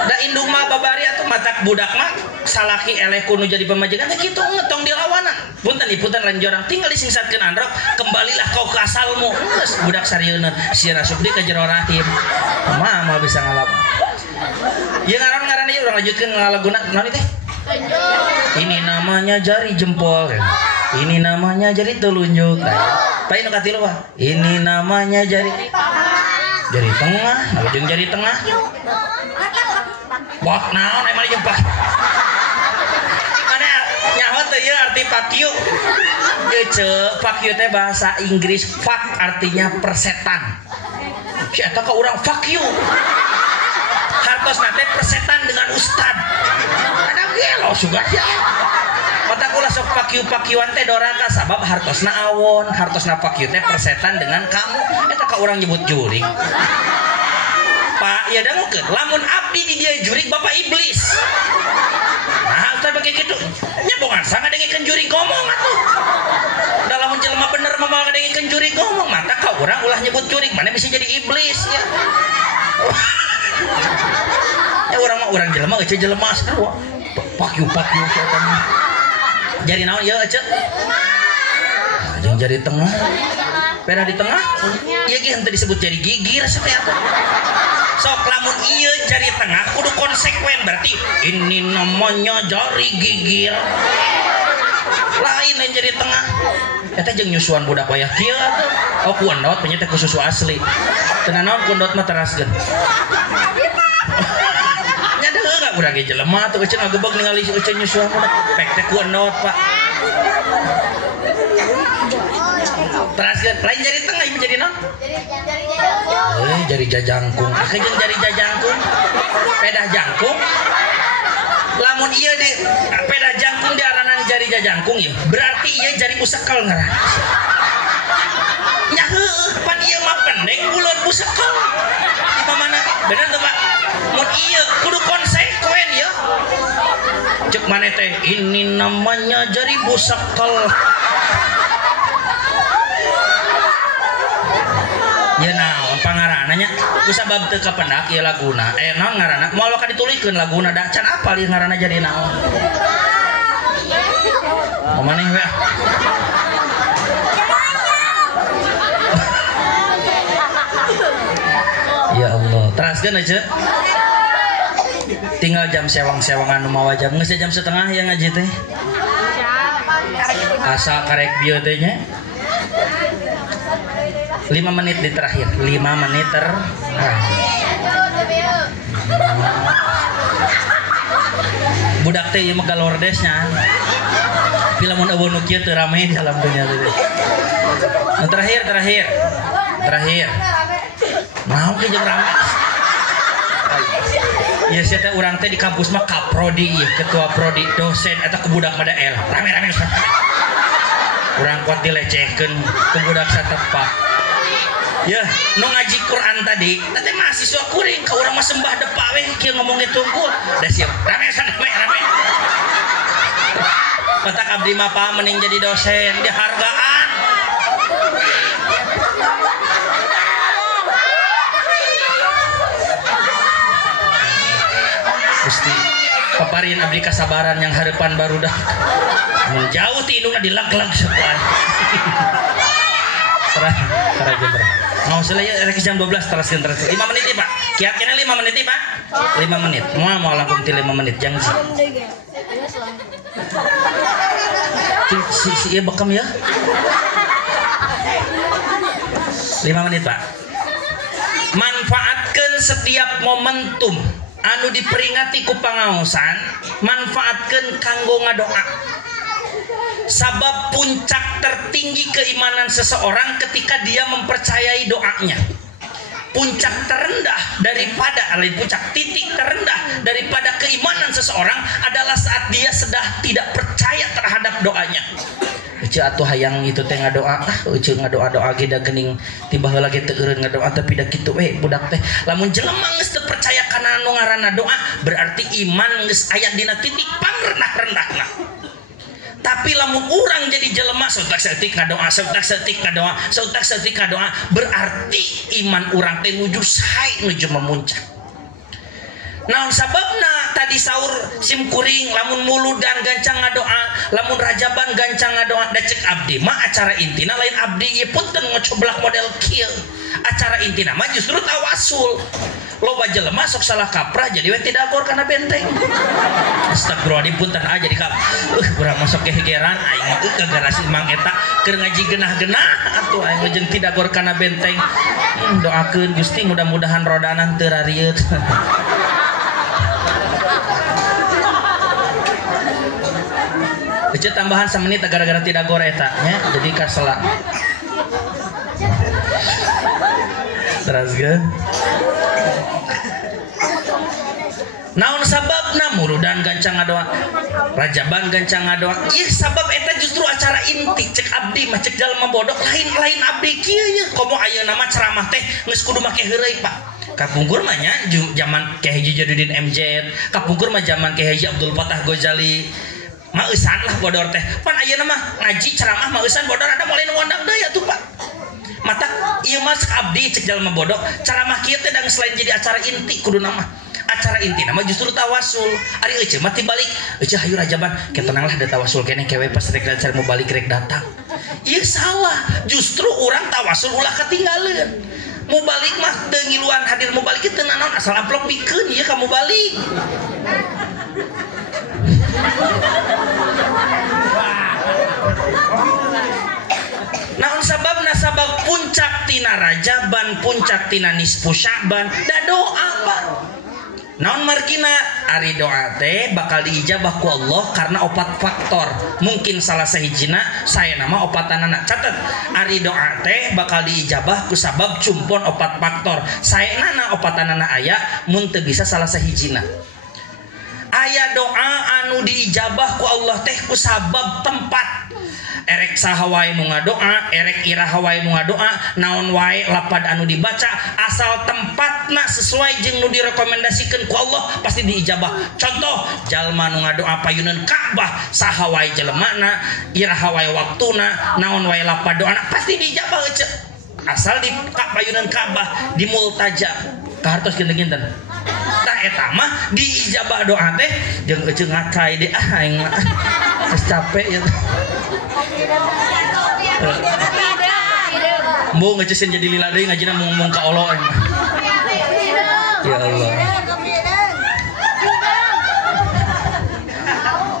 Da indung mah babari atuh matak budak mah salaki eleh kudu jadi pemajikan teh kitu ngetong dilawanan. Punten lain jorang tinggal disingsatkeun androk, kembalilah kau ke asalmu. Geus budak sarieuna sieun asup di ka jero rahim. Mah bisa ngalap. Ieu ngaran ieu urang lanjutkeun ngalaguna naon teh? Ini namanya jari jempol. Ini namanya jari telunjuk. Pai nu katilu Pak. Ini namanya jari tengah, jeung jari tengah. Wah, naon emang jempak. Mana nyaho teh ieu arti pakiu. Ieu ceuk, pakiu teh bahasa Inggris fuck artinya persetan. Si eta ka urang fuck you. Hartosna teh persetan dengan ustad. Ada gelo suga ya. Mata kula sok pakiu-pakiuan teh doraka sabab hartosna awon, hartosna pakiu teh persetan dengan kamu. Eta ka urang nyebut jurig. Pak, ya dangukeun lamun abdi di dia jurig Bapak iblis. Nah, teh bagi kitu. Nya bongan sanga dengikeun jurig ngomong atuh. Da lamun jelema bener mah moal dengikeun jurig ngomong, mata ka urang ulah nyebut jurig, mana bisa jadi iblis ya. Ya urang jelema eueuh jelema sarua. Pakiu setan. Jari naon ieu ece? Jeung jari tengah. Peda di tengah. Ieu ge henteu disebut jari gigir satea atuh. Sok lamun ieu jari tengah kudu konsekuen berarti ini namanya jari gigir. Lain yang jari tengah. Eta jeung nyusuan budak wayah kieu atuh. Oh kuendot nya teh ku susu asli. Teu naon kuendot mah teraskeun. Urang ge jelema tuh euceun ngagebeg ningali si euceun nyusuan budak pek teh kuendot Pak. Teraskeun lain jari tengah ieu jadi naon? Jari jajangkung. Jeung jari jajangkung. Pedah jangkung. Lamun ieu di pedah jangkung diaranan jari jajangkung ieu, berarti ieu jari usekel ngaran. Nya heueuh, pan ieu mah pendek buleun usekel. Di mana? Bener tuh Pak. Mun ieu kudu konsekuen ya. Cek maneh teh ini namanya jari busekel. Ya naon pangaranna nya kusabab teu kapendak ieu laguna. Naon ngaranna? Moal ka ditulikeun laguna da can apal ieu ngaranna jadi naon. Kumaneh we. Ya Allah, teraskeun aja. Tinggal jam sewang-sewangan nu mawa jam geus jam setengah ya ngaji teh. Asa karek bieu teh nya. 5 menit di terakhir, 5 menit terakhir. Budak teh ieu mah galordesnya. Pilamun eueuh nu kieu teu rame di dalam dunia teh. Terakhir. Naon ke jeung rame? Ya sia teh urang teh di kampus mah kaprodi ieu, ketua prodi, dosen eta ke budak pada el. Rame-rame. Urang kuat dilecehkeun ke budak satepak. Ya, nu ngaji Quran tadi, teh mahasiswa kuring ka urang mah sembah depa we kieu ngomong ge tungkul. Da siap rame. Matak abdi mah pa mending jadi dosen, dihargaan. Gusti paparin abdi kasabaran yang harapan barudak. Menjauh ti indungna dilag-lag sepan. Terah jam berapa? Mau selesai jam 12 teraskeun 5 menit Pak. Kira-kira 5 menit ya Pak? 5 menit. Mau langsung 5 menit jangan sih. Si iya bekam ya. 5 menit Pak. Manfaatkan setiap momentum anu diperingati ku pangaosan, manfaatkan kanggo ngadoa. Sabab puncak tertinggi keimanan seseorang ketika dia mempercayai doanya. Puncak terendah daripada puncak titik terendah daripada keimanan seseorang adalah saat dia sudah tidak percaya terhadap doanya. Uce atuh hayang itu teh ngadoa, uce ngadoa-doa ge da geuning tiba heula ge teu eureun ngadoa tapi da kitu we budak teh lamun jelema geus teu percaya kana anu ngaranna doa berarti iman geus aya dina titik pangrendah-rendahna. Tapi lamun urang jadi jelema sautak saeutik ngadoa, sautak saeutik ngadoa, sautak saeutik ngadoa, berarti iman urang teh nuju sae nuju memuncak. Naon sababna tadi saur sim kuring lamun muludan gancang ngadoa, lamun rajaban gancang ngadoa da cek abdi mah acara intina lain abdi ieu punten ngocoblak model kieu. Acara intina mah justru tawasul. Loba jelema sok salah kaprah jadi we tidak gor kana benteng. Astagfirullahaladzim punten aja jadi kap. Urang masuk ke hegeran aing ke garasi Mang eta keur ngaji genah-genah atuh aing jeung tidak gor kana benteng. Doakeun Gusti mudah-mudahan rodanan teu rarieut. Ece tambahan semenit gara-gara tidak gor eta nya jadi kasela. Terus ge. Naon sababna muludan gancang ngadoa, rajaban gancang ngadoa. Ieu sabab eta justru acara inti cek abdi mah cek jalma bodoh lain abdi kieu nya. Komo ayeuna mah ceramah teh geus kudu make heureuy Pak. Kapungkur mah nya zaman Kyai Haji Jadudin MZ, kapungkur mah zaman Kyai Haji Abdul Fattah Ghazali. Maeusan lah bodor teh. Pan ayeuna mah ngaji ceramah maeusan bodor ada mulai ngondang deui atuh Pak. Mata ieu mah cek abdi cek jalma bodoh ceramah kieu teh dan selain jadi acara inti kudu nama acara inti nama justru tawasul. Ari ece mah tibalik ece hayu rajaban ke tenanglah da tawasul keneh kewe pas rek cari mau balik rek datang. Ieu salah, justru orang tawasul ulah ketinggalan. Mau balik mah teu ngiluan hadir mau balik teu naon asal amplop pikeun ieu kamu balik. Naon sababna sabab puncak tina rajaban, puncak tina nisfu Sya'ban da doa Pak. Naon margina ari doa teh bakal diijabah ku Allah karena 4 faktor. Mungkin salah sahijina saya nama opatanana. Catat, ari doa teh bakal diijabah ku sabab cumpon 4 faktor. Saenana opatanana aya mun teu bisa salah sahijina. Aya doa anu diijabah ku Allah teh ku sabab tempat. Erek saha wae nu ngadoa, erek iraha wae nu ngadoa, naon wae lapad anu dibaca asal tempatna sesuai jeung nu direkomendasikeun ku Allah pasti diijabah. Contoh, jalma nu ngadoa payuneun Ka'bah, saha wae jelemana, iraha wae waktuna, naon wae lapad doana pasti diijabah euceuk. Asal di payuneun Ka'bah di multaja. Kahartos kinten-kinten. Tah eta mah diijabah doa teh jeung euceuk ngacai deui aing mah. Geus capek ya. Mbok ngecesin jadi lila deui ngajina mung ka Allah.